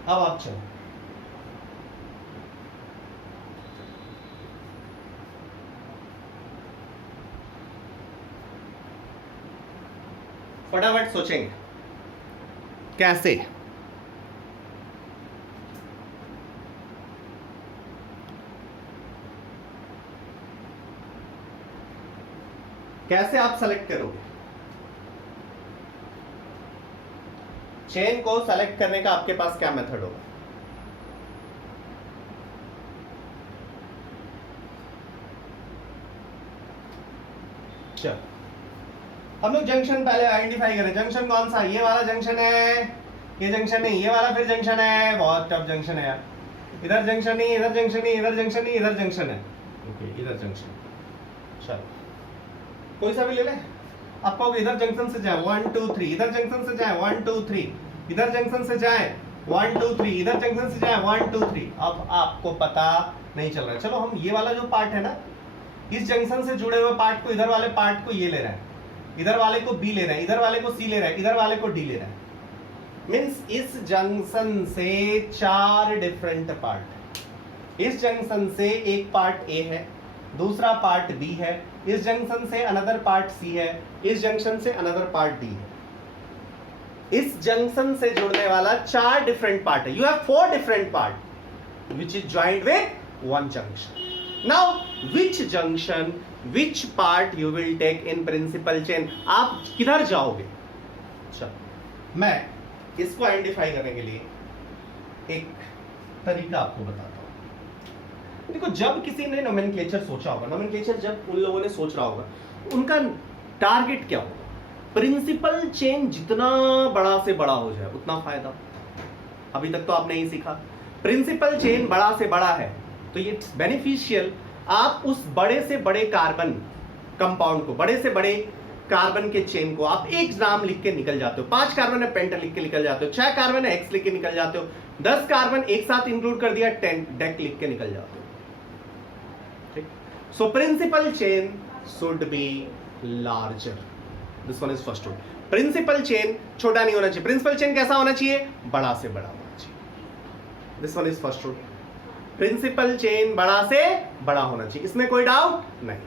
अब आप चलो, फटाफट सोचेंगे कैसे। कैसे आप सेलेक्ट करोगे? चेन को सेलेक्ट करने का आपके पास क्या मेथड होगा? चल, हम लोग जंक्शन पहले आइडेंटिफाई करें। जंक्शन कौन सा? ये वाला जंक्शन है, ये जंक्शन नहीं, ये वाला फिर जंक्शन है। बहुत टफ जंक्शन है यार। इधर जंक्शन नहीं, इधर जंक्शन नहीं, इधर जंक्शन नहीं, इधर जंक्शन है। ओके, इधर जंक्शन। चलो, कोई सा भी ले ले। आप कहोगे इधर जंक्शन से जाए 1 2 3, इधर जंक्शन से जाए 1 2 3, इधर जंक्शन से जाए 1 2 3, इधर जंक्शन से जाए 1 2 3। अब आपको पता नहीं चल रहा है। चलो, हम ये वाला जो पार्ट है ना, इस जंक्शन से जुड़े हुए पार्ट को, इधर वाले पार्ट को ये ले रहा है, इधर वाले को बी ले रहा है, इधर वाले को सी ले रहा है, इधर वाले को डी ले रहा है। मींस इस जंक्शन से 4 डिफरेंट पार्ट। इस जंक्शन से एक पार्ट ए है, दूसरा पार्ट बी है, इस जंक्शन से अनदर पार्ट सी है, इस जंक्शन से अनदर पार्ट डी है। इस जंक्शन से जुड़ने वाला 4 डिफरेंट पार्ट है। You have 4 different part which is joint with 1 junction. Now which junction, which part you will take in principal chain? आप किधर जाओगे? चलो, मैं इसको आइडेंटिफाई करने के लिए एक तरीका आपको बताता हूं। देखो, जब किसी ने नोमेनक्लेचर सोचा होगा, नोमेनक्लेचर जब उन लोगों ने सोच रहा होगा, उनका टारगेट क्या होगा? प्रिंसिपल चेन जितना बड़ा से बड़ा हो जाए उतना फायदा। अभी तक तो आपने यही सीखा, प्रिंसिपल चेन बड़ा से बड़ा है तो ये बेनिफिशियल। आप उस बड़े से बड़े कार्बन कंपाउंड को, बड़े से बड़े कार्बन के चेन को आप एक नाम लिख के निकल जाते हो। 5 कार्बन है पेंट लिख के निकल जाते हो, 6 कार्बन है एक्स लिख के निकल जाते हो, 10 कार्बन एक साथ इंक्लूड कर दिया 10 डेक लिख के निकल जाते हो। ठीक, so principal chain should be larger. This one is first rule. Principal chain छोटा नहीं होना चाहिए। प्रिंसिपल चेन कैसा होना चाहिए? बड़ा से बड़ा होना चाहिए। This one is first rule. Principal chain बड़ा से बड़ा होना चाहिए, इसमें कोई डाउट नहीं।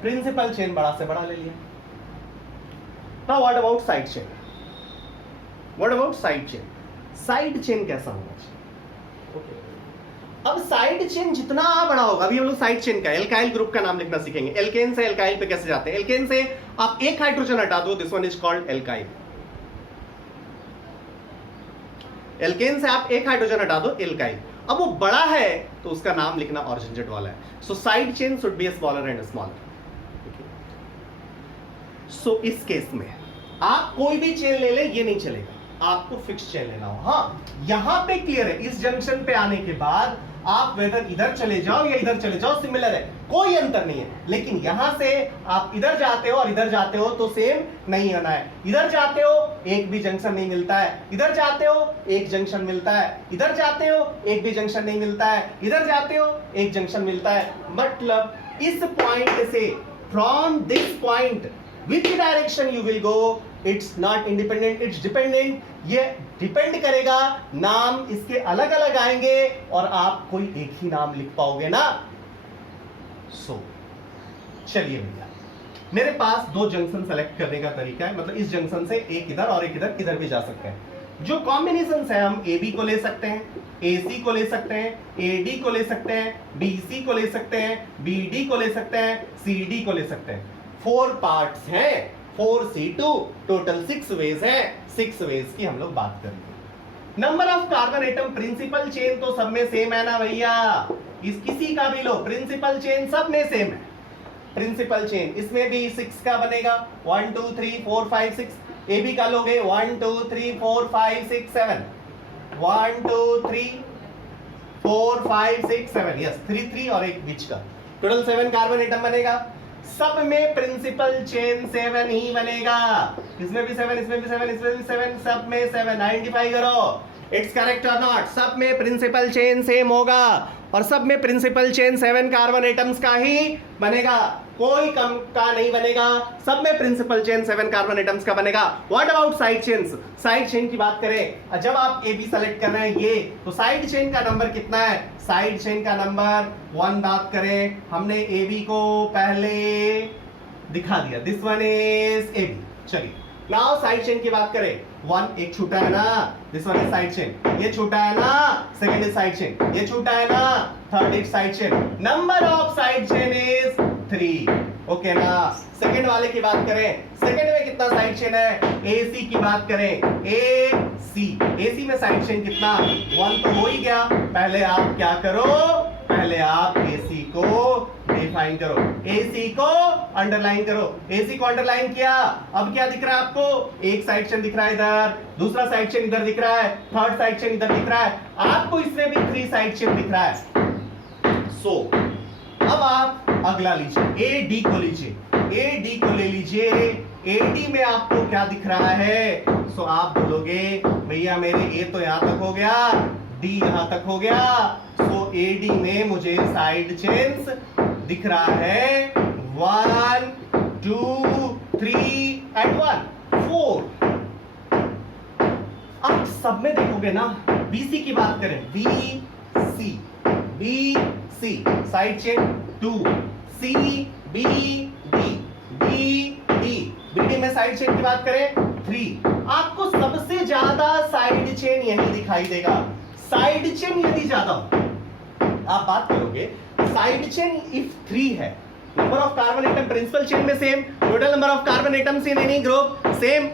प्रिंसिपल चेन बड़ा से बड़ा ले लिया। Now what about side chain? What about side chain? Side chain कैसा होना चाहिए? ओके, अब साइड चेन जितना बड़ा होगा, अभी हम लोग साइड चेन का एल्काइल ग्रुप का नाम लिखना सीखेंगे। एल्केन से एल्काइल पे कैसे जाते हैं? एल्केन से आप एक हाइड्रोजन हटा दो, this one is called alkyl. Alkane से आप एक हाइड्रोजन हटा दो, एल्काइल। अब वो बड़ा है तो उसका नाम लिखना और झंझट वाला है। So side chain should be smaller and smaller. So इस केस में आप कोई भी चेन ले ले, ये नहीं चलेगा, आपको फिक्स चेन लेना हो। हाँ, यहां पे क्लियर है, इस जंक्शन पे आने के बाद आप वेदर इधर चले जाओ या इधर चले जाओ, सिमिलर है, कोई अंतर नहीं है। लेकिन यहां से आप इधर जाते हो और इधर जाते हो तो सेम नहीं होना है। इधर जाते हो एक भी जंक्शन नहीं मिलता है, इधर जाते हो एक जंक्शन मिलता है, इधर जाते हो एक भी जंक्शन नहीं मिलता है, इधर जाते हो एक जंक्शन मिलता है। मतलब इस पॉइंट से, from this point which direction you will go, it's not independent, it's dependent। ये डिपेंड करेगा, नाम इसके अलग अलग आएंगे और आप कोई एक ही नाम लिख पाओगे ना। सो चलिए भैया, मेरे पास 2 जंक्शन सेलेक्ट करने का तरीका है। मतलब इस जंक्शन से एक इधर और एक इधर, किधर भी जा सकते हैं। जो कॉम्बिनेशन है, हम ए बी को ले सकते हैं, ए सी को ले सकते हैं, ए डी को ले सकते हैं, बी सी को ले सकते हैं, बी डी को ले सकते हैं, सी डी को ले सकते हैं। 4 पार्ट्स हैं, 4C2, टोटल 6 वेज है। 6 वेज की हम लोग बात करेंगे। Number of carbon atom, principal chain तो सब में सेम है ना भैया, इस किसी का भी लो, प्रिंसिपल चेन सब में सेम है। प्रिंसिपल चेन इसमें भी 6 का बनेगा, 1 2 3 4 5 6। ए बी का लोगे 1 2 3 4 5 6 7, 1 2 3 4 5 6 7, यस 3 3 और एक बीच का, टोटल 7 कार्बन एटम बनेगा। सब में प्रिंसिपल चेन 7 ही बनेगा। इसमें भी 7, इसमें भी 7, इसमें भी 7, सब में 7। आइडेंटिफाई करो इट्स करेक्ट और नॉट। सब में प्रिंसिपल चेन सेम होगा और सब में प्रिंसिपल चेन 7 कार्बन एटम्स का ही बनेगा। कोई कम का नहीं बनेगा, सब में प्रिंसिपल चेन 7 कार्बन एटम्स का बनेगा। What about side chains? Side chain की बात करें, जब आप ए बी सेलेक्ट कर रहे हैं ये, तो साइड चेन का नंबर कितना है? साइड चेन का नंबर 1 बात करें, हमने ए बी को पहले दिखा दिया, this one is A B. चलिए नाउ साइड चेन की बात करें, 1 एक छूटा है ना, this one is side chain, ये छूटा है ना, सेकंड इज साइड चेन, ये छूटा है ना, third is side chain, number of side chain is 3। Okay ना। सेकंड वाले की बात करें, सेकंड में कितना साइड चेन है? AC की बात करें, AC में साइड चेन कितना? 1 तो हो ही गया। पहले आप क्या करो, पहले आप AC को डिफाइन करो, AC को अंडरलाइन करो। AC को अंडरलाइन किया, अब क्या दिख रहा है आपको? एक साइड चेन दिख रहा है इधर, दूसरा साइड चेन इधर दिख रहा है, थर्ड साइड चेन इधर दिख रहा है, आपको इसमें भी 3 साइड चेन दिख रहा है। सो अब आप अगला लीजिए, AD को लीजिए, AD को ले लीजिए। AD में आपको क्या दिख रहा है? सो आप बोलोगे भैया मेरे A तो यहां तक हो गया, D यहां तक हो गया, सो AD में मुझे साइड चेन्स दिख रहा है 1 2 3 एंड 1 4। आप सब में देखोगे ना, BC की बात करें, BC side chain 2, C B D BD में साइड चेन की बात करें 3। आपको सबसे ज्यादा साइड चेन यही दिखाई देगा। साइड चेन यदि ज्यादा हो, आप बात करोगे साइड चेन इफ 3 है, number of carbon atom principal chain में same, total number of carbon atoms in any group same,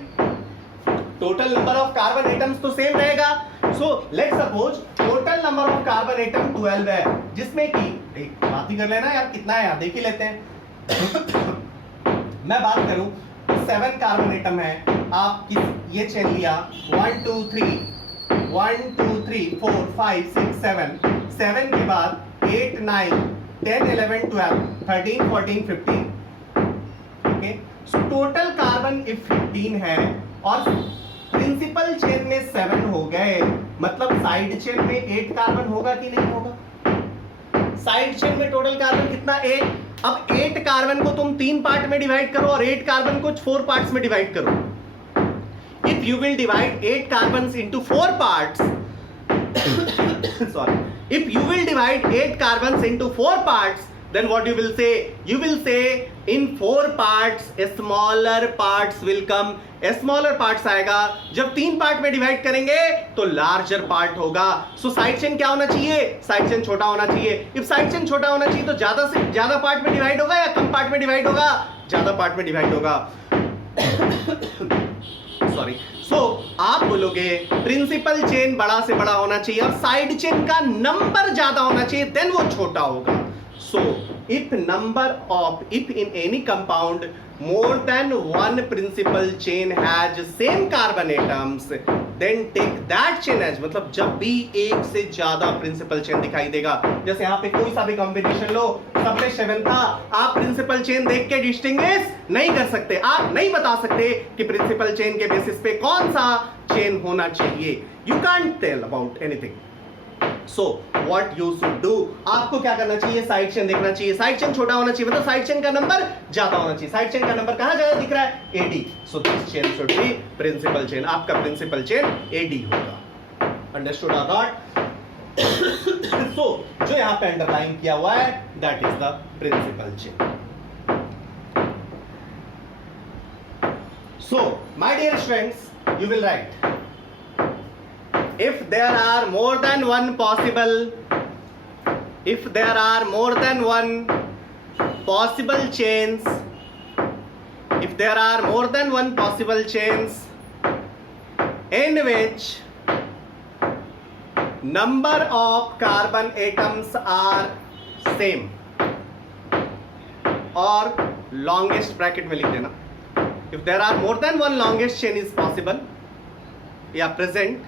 total number of carbon atoms तो सेम रहेगा। So let's suppose total number of carbon atom 12 है, जिसमें कि एक बात ही कर लेना यार, कितना है यार देख ही लेते हैं। मैं बात करूं 7 कार्बन एटम है, आप किस ये चेन लिया 1 2 3 4 5 6 7 के बाद 8 9 10 11 12 13 14 15। Okay, so total carbon if 15 है और प्रिंसिपल चेन में 7 हो गए, मतलब साइड चेन में 8 कार्बन होगा कि नहीं होगा? साइड चेन में टोटल कार्बन कितना? 8। अब 8 कार्बन को तुम 3 पार्ट में डिवाइड करो और 8 कार्बन को 4 पार्ट्स में डिवाइड करो। If you will divide 8 carbons into 4 parts, sorry, if you will divide 8 carbons into 4 parts, then what you will say? You will say in 4 parts smaller parts will come. Smaller parts आएगा, जब 3 part में divide करेंगे तो larger part होगा। सो side chain क्या होना चाहिए? Side chain छोटा होना चाहिए। इफ साइड चेन छोटा होना चाहिए तो ज्यादा से ज्यादा पार्ट में डिवाइड होगा या कम पार्ट में डिवाइड होगा? ज्यादा पार्ट में डिवाइड होगा। सॉरी। सो आप बोलोगे प्रिंसिपल चेन बड़ा से बड़ा होना चाहिए और साइड चेन का नंबर ज्यादा होना चाहिए, देन वो छोटा होगा। सो if in any compound more than one principal chain has same carbon atoms, then take that chain as, मतलब जब भी एक से ज्यादा प्रिंसिपल चेन दिखाई देगा, जैसे यहाँ पे कोई सा भी कॉम्बिनेशन लो, सब में 7 था, आप प्रिंसिपल चेन देख के डिस्टिंग्विश नहीं कर सकते, आप नहीं बता सकते कि प्रिंसिपल चेन के बेसिस पे कौन सा चेन होना चाहिए। You can't tell about anything. So what you should do, आपको क्या करना चाहिए? साइड चेन देखना चाहिए। साइड चेन छोटा होना चाहिए, मतलब साइड चेन का नंबर ज्यादा होना चाहिए। साइड चेन का नंबर कहां ज्यादा दिख रहा है? AD। So this chain should be principal chain, आपका प्रिंसिपल चेन AD होगा। अंडरस्टूड और नॉट? सो जो यहां पे अंडरलाइन किया हुआ है that is the principal chain. So my dear students, you will write if there are more than one possible chains, if there are more than one possible chains in which number of carbon atoms are same, और longest bracket में लिख देना, if there are more than one longest chain is possible या present,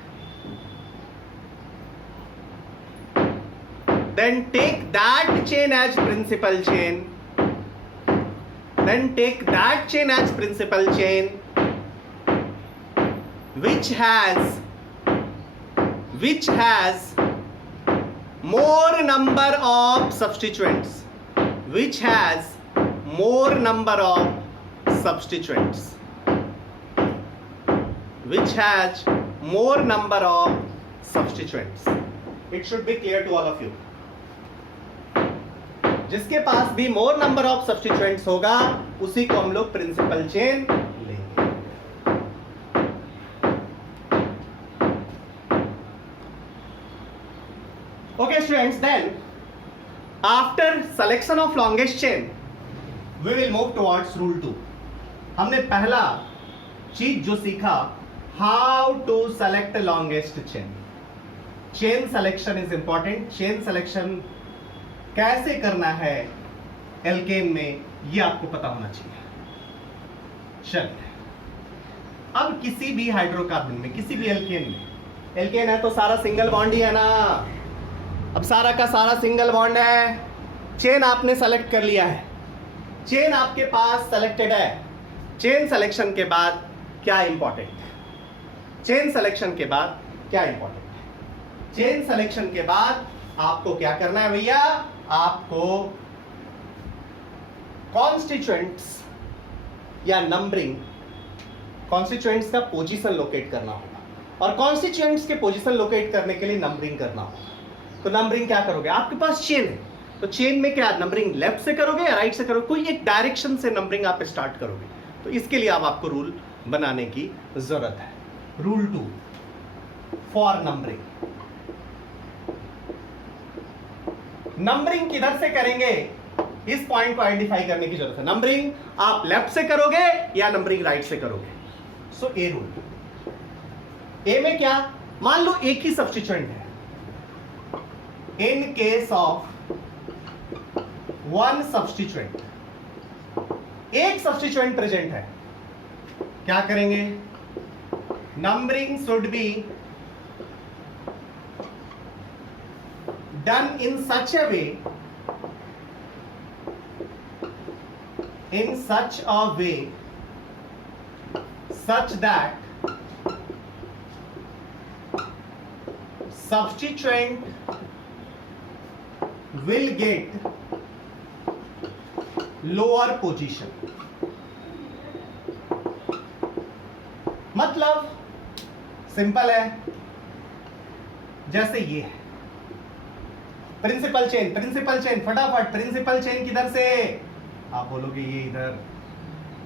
then take that chain as principal chain, then take that chain as principal chain which has more number of substituents, which has more number of substituents, which has more number of substituents. It should be clear to all of you. जिसके पास भी मोर number of substituents होगा उसी को हम लोग principal chain लेंगे. Okay students, then after selection of longest chain we will move towards rule 2. हमने पहला चीज जो सीखा, how to select the longest chain. Chain selection is important. Chain selection कैसे करना है एल्केन में ये आपको पता होना चाहिए. चलिए, अब किसी भी हाइड्रोकार्बन में, किसी भी एल्केन में, एल्केन है तो सारा सिंगल बॉन्ड ही है ना. अब सारा का सारा सिंगल बॉन्ड है. चेन आपने सेलेक्ट कर लिया है, चेन आपके पास सेलेक्टेड है. चेन सिलेक्शन के बाद क्या इंपॉर्टेंट है? चेन सिलेक्शन के बाद क्या इंपॉर्टेंट है? चेन सिलेक्शन के बाद आपको क्या करना है भैया? आपको कॉन्स्टिट्यूएंट्स या नंबरिंग, कॉन्स्टिट्यूएंट्स का पोजीशन लोकेट करना होगा, और कॉन्स्टिट्यूएंट्स के पोजीशन लोकेट करने के लिए नंबरिंग करना होगा. तो नंबरिंग क्या करोगे? आपके पास चेन है तो चेन में क्या नंबरिंग लेफ्ट से करोगे या राइट से करोगे? कोई एक डायरेक्शन से नंबरिंग आप स्टार्ट करोगे. तो इसके लिए अब आपको रूल बनाने की जरूरत है. Rule 2 for numbering. नंबरिंग किधर से करेंगे इस पॉइंट को आइडेंटिफाई करने की जरूरत है. नंबरिंग आप लेफ्ट से करोगे या नंबरिंग राइट से करोगे? सो ए रूल. ए में क्या, मान लो एक ही सब्स्टिट्यूएंट है. इन केस ऑफ वन सब्स्टिट्यूएंट, एक सब्स्टिट्यूएंट प्रेजेंट है, क्या करेंगे? Numbering should be done in such a way, such that substituent will get lower position. मतलब सिंपल है, जैसे ये है प्रिंसिपल चेन. प्रिंसिपल चेन फटाफट, प्रिंसिपल चेन किधर से? आप बोलोगे ये इधर.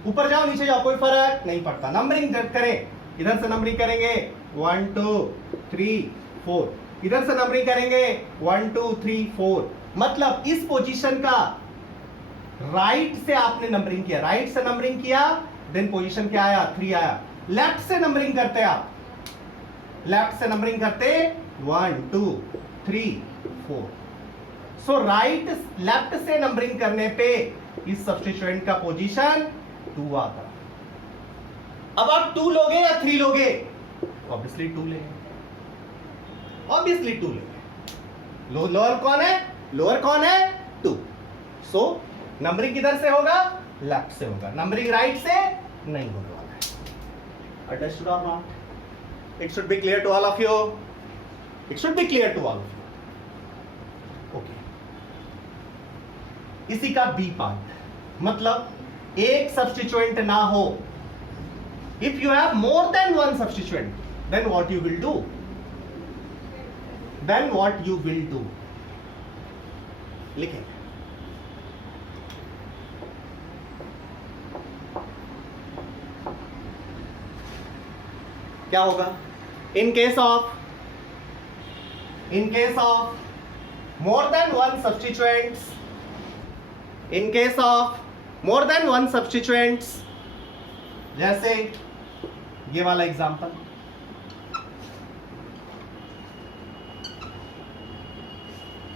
ऊपर जाओ नीचे जाओ कोई फर्क नहीं पड़ता. नंबरिंग करें, इधर से नंबरिंग करेंगे 1 2 3 4, इधर से नंबरिंग करेंगे 1 2 3 4. मतलब इस पोजीशन का राइट से आपने नंबरिंग किया, राइट से नंबरिंग किया, देन पोजीशन क्या आया? 3 आया. लेफ्ट से नंबरिंग करते आप, लेफ्ट से नंबरिंग करते 1 2 3 4. सो राइट लेफ्ट से नंबरिंग करने पे इस सब्स्टिट्यूएंट का पोजीशन 2 आता. अब आप 2 लोगे या 3 लोगे? ऑब्वियसली 2 लेंगे, ऑब्वियसली 2 लेंगे. लोअर कौन है? लोअर कौन है? 2. सो नंबरिंग किधर से होगा? लेफ्ट से होगा. नंबरिंग राइट से नहीं होने वाला है. अंडरस्टूड और not? It should be clear to all of you. It should be clear to all of you. Okay, इसी का बी पार्ट, मतलब एक सब्स्टिट्यूएंट ना हो. If you have more than one substituent, then what you will do? Then what you will do? लिखें. क्या होगा? In case of more than one substituents, in case of more than one substituents, जैसे ये वाला example,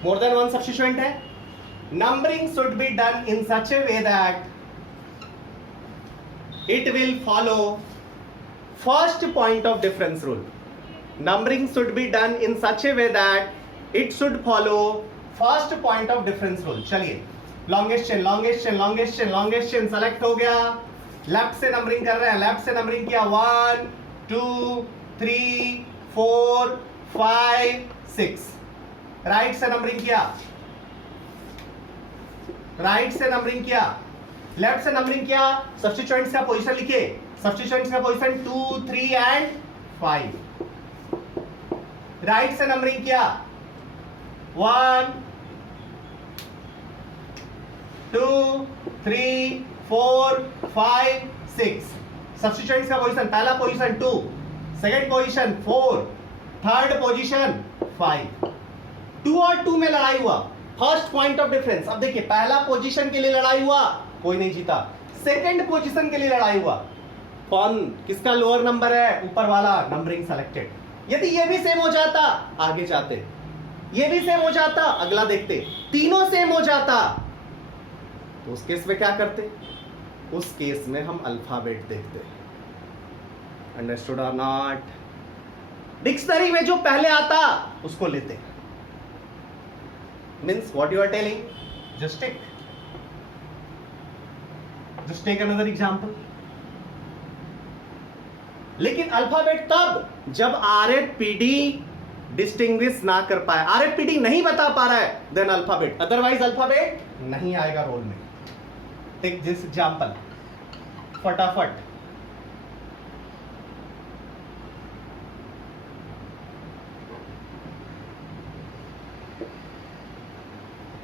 more than one substituent है. numbering should be done in such a way that it will follow first point of difference rule. Numbering should be done in such a way that it should follow first point of difference rule. चलिए, longest chain, longest chain, longest chain, longest chain select हो गया. Left से numbering कर रहे हैं, left से numbering किया 1 2 3 4 5 6. Right से नंबरिंग किया, राइट से नंबरिंग किया लेफ्ट से नंबरिंग किया, सब्स्टिट्यूएंट्स का पोजीशन लिखिए, सब्स्टिट्यूएंट्स का पोजीशन 2 3 एंड 5। राइट से नंबरिंग किया 1 2 3 4 5 6। सब्स्टिट्यूएंट्स का पोजीशन, पहला position 2, second position 4, third position 5। 2 और 2 में लड़ाई हुआ, फर्स्ट पॉइंट ऑफ डिफरेंस। अब देखिए पहला पोजीशन के लिए लड़ाई हुआ, कोई नहीं जीता। सेकंड पोजीशन के लिए लड़ाई हुआ, कौन किसका लोअर नंबर है, ऊपर वाला, नंबरिंग सेलेक्टेड। यदि ये भी सेम हो जाता आगे जाते, ये भी सेम हो जाता अगला देखते, तीनों सेम हो जाता तो उस केस में क्या करते, उस केस में हम अल्फाबेट देखते। अंडरस्टूड और नॉट? डिक्शनरी में जो पहले आता उसको लेते। Means what you are telling, just take another example. लेकिन अल्फाबेट तब जब आरएफपीडी डिस्टिंग्विश ना कर पाए, आरएफपीडी नहीं बता पा रहा है, देन अल्फाबेट, अदरवाइज अल्फाबेट नहीं आएगा रोल में। टेक दिस एग्जांपल फटाफट।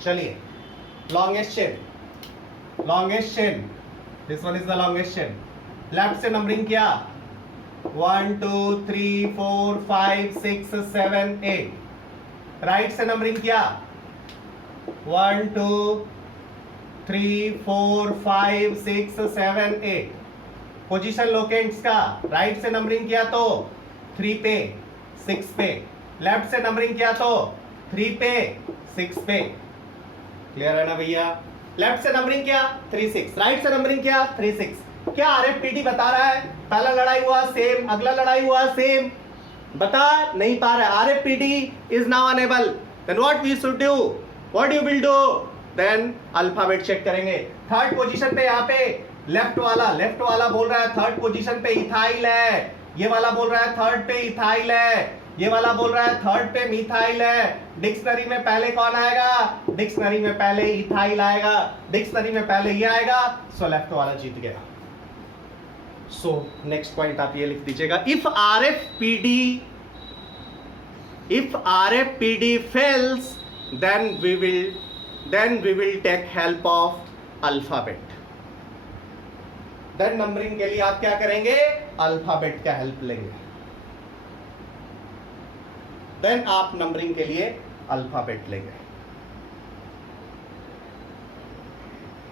चलिए, longest chain, this one is the longest chain. Left से नंबरिंग किया 1 2 3 4 5 6 7 8। राइट से नंबरिंग किया 1 2 3 4 5 6 7 8। पोजीशन लोकेंट्स का राइट से नंबरिंग किया तो 3 पे 6 पे, लेफ्ट से नंबरिंग किया तो 3 पे 6 पे। क्लियर है ना भैया? लेफ्ट से नंबरिंग किया 3 6, राइट से नंबरिंग किया 3 6। क्या आरएफपीडी बता रहा है पहला लड़ाई हुआ सेम, अगला लड़ाई हुआ सेम? बता नहीं पा रहा है। RFPD is now enable, then what we should do, what you will do, then alphabet check करेंगे। थर्ड पोजीशन पे यहाँ पे लेफ्ट वाला बोल रहा है थर्ड पोजीशन पे इथाइल है, ये वाला बोल रहा है थर्ड पे इथाइल है, ये वाला बोल रहा है थर्ड पे मिथाइल है। डिक्शनरी में पहले कौन आएगा? डिक्शनरी में पहले इथाइल आएगा, डिक्शनरी में पहले ये आएगा, सो लेफ्ट वाला जीत गया। सो नेक्स्ट पॉइंट आप ये लिख दीजिएगा, if RFPD fails then we will take help of alphabet। Then numbering के लिए आप क्या करेंगे? अल्फाबेट का हेल्प लेंगे। देन आप नंबरिंग के लिए अल्फाबेट लेंगे।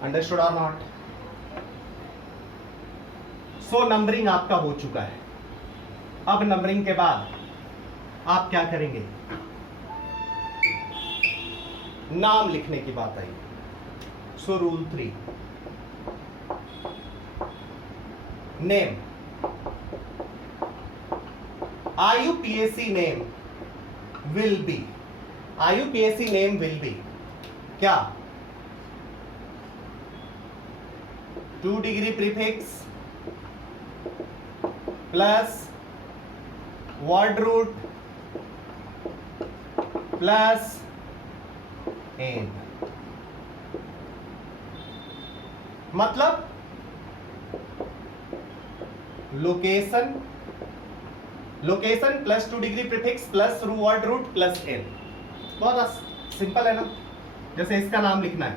अंडरस्टूड और नॉट? सो नंबरिंग आपका हो चुका है। अब नंबरिंग के बाद आप क्या करेंगे? नाम लिखने की बात आई। So rule 3, name, IUPAC name will be, IUPAC name will be क्या? 2 degree prefix plus word root plus ane. मतलब location plus 2 degree prefix plus word root plus ane. बहुत सिंपल है ना? जैसे इसका नाम लिखना है,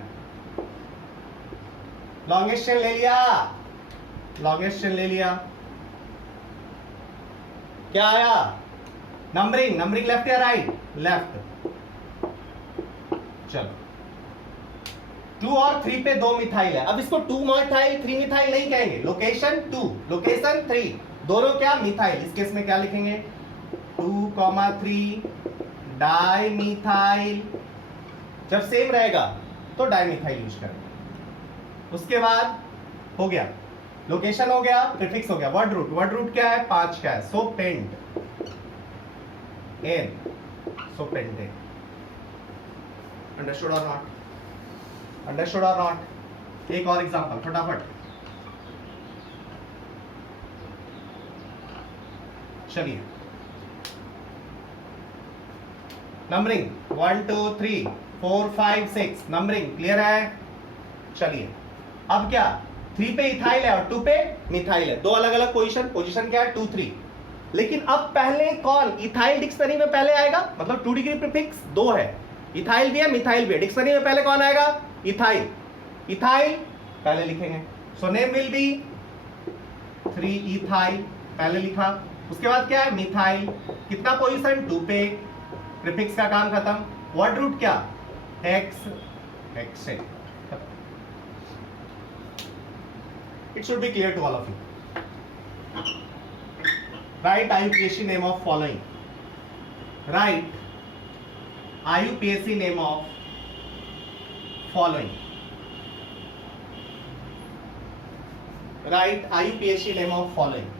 लॉन्गेस्ट चेन ले लिया, क्या आया? नंबरिंग लेफ्ट या राइट? लेफ्ट। चलो 2 और 3 पे 2 मिथाइल है, अब इसको 2 मिथाइल 3 मिथाइल नहीं कहेंगे, लोकेशन 2 लोकेशन 3 दोनों क्या? मिथाइल। इस केस में क्या लिखेंगे? 2,3 डाई मिथाइल। जब सेम रहेगा तो डाई मिथाइल यूज करेंगे। उसके बाद हो गया लोकेशन, हो गया प्रीफिक्स, हो गया वर्ड रूट क्या है? 5 का है, सो पेंट एन, सो पेंटेन। अंडरस्टूड और नॉट? एक और एग्जांपल फटाफट। चलिए, नंबरिंग 1 2 3 4 5 6 नंबरिंग क्लियर है? चलिए अब क्या 3 पे इथाइल है और 2 पे मिथाइल है, दो अलग अलग पोजीशन क्या है 2 3। लेकिन अब पहले कौन इथाइल डिक्शनरी में पहले आएगा, मतलब 2 डिग्री प्रीफिक्स 2 है, इथाइल भी है मिथाइल भी है, डिक्शनरी में पहले कौन आएगा इथाइल, इथाइल पहले लिखेंगे। So name will B 3 ethyl पहले लिखा। उसके बाद क्या है मिथाइल, कितना पोजीशन 2 पे, प्रीफिक्स का काम खत्म। वर्ड रूट क्या hex, hexane. It should be clear to all of you. Write IUPAC name of following. Write IUPAC name of following. Write IUPAC name of following.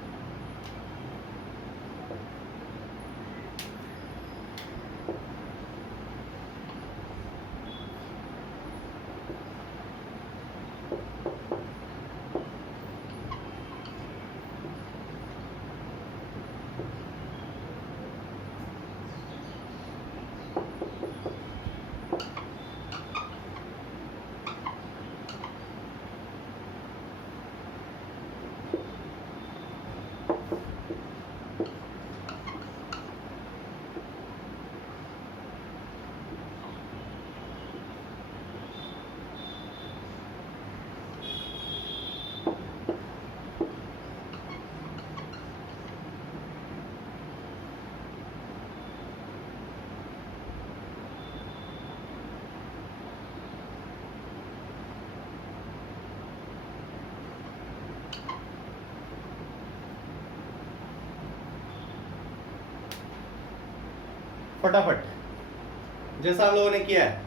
फटाफट जैसा हम लोगों ने किया है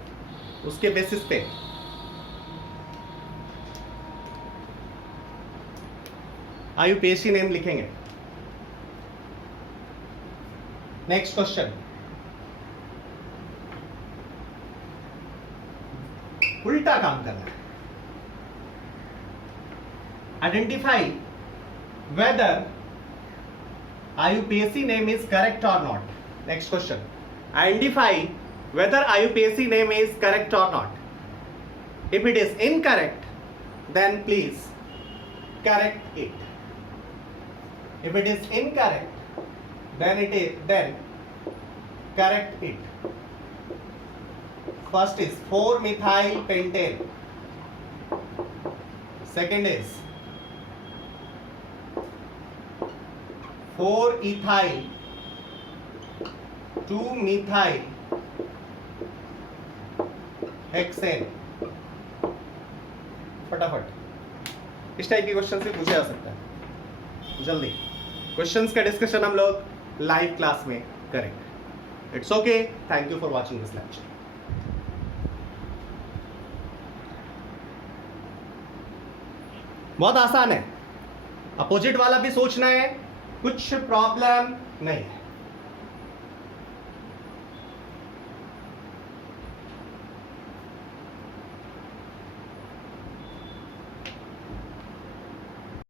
उसके बेसिस पे आईयूपीएसी नेम लिखेंगे। नेक्स्ट क्वेश्चन, उल्टा काम करना है। Identify whether IUPAC name is correct और नॉट। Next question, identify whether IUPAC name is correct or not. If it is incorrect, then please correct it. If it is incorrect, then correct it. First is 4-methyl pentane. Second is 4-ethyl 2-methyl hexane. फटाफट इस type के question से पूछा जा सकता है। जल्दी questions का डिस्कशन हम लोग लाइव क्लास में करेंगे। It's okay, thank you for watching this lecture. बहुत आसान है, अपोजिट वाला भी सोचना है, कुछ प्रॉब्लम नहीं है।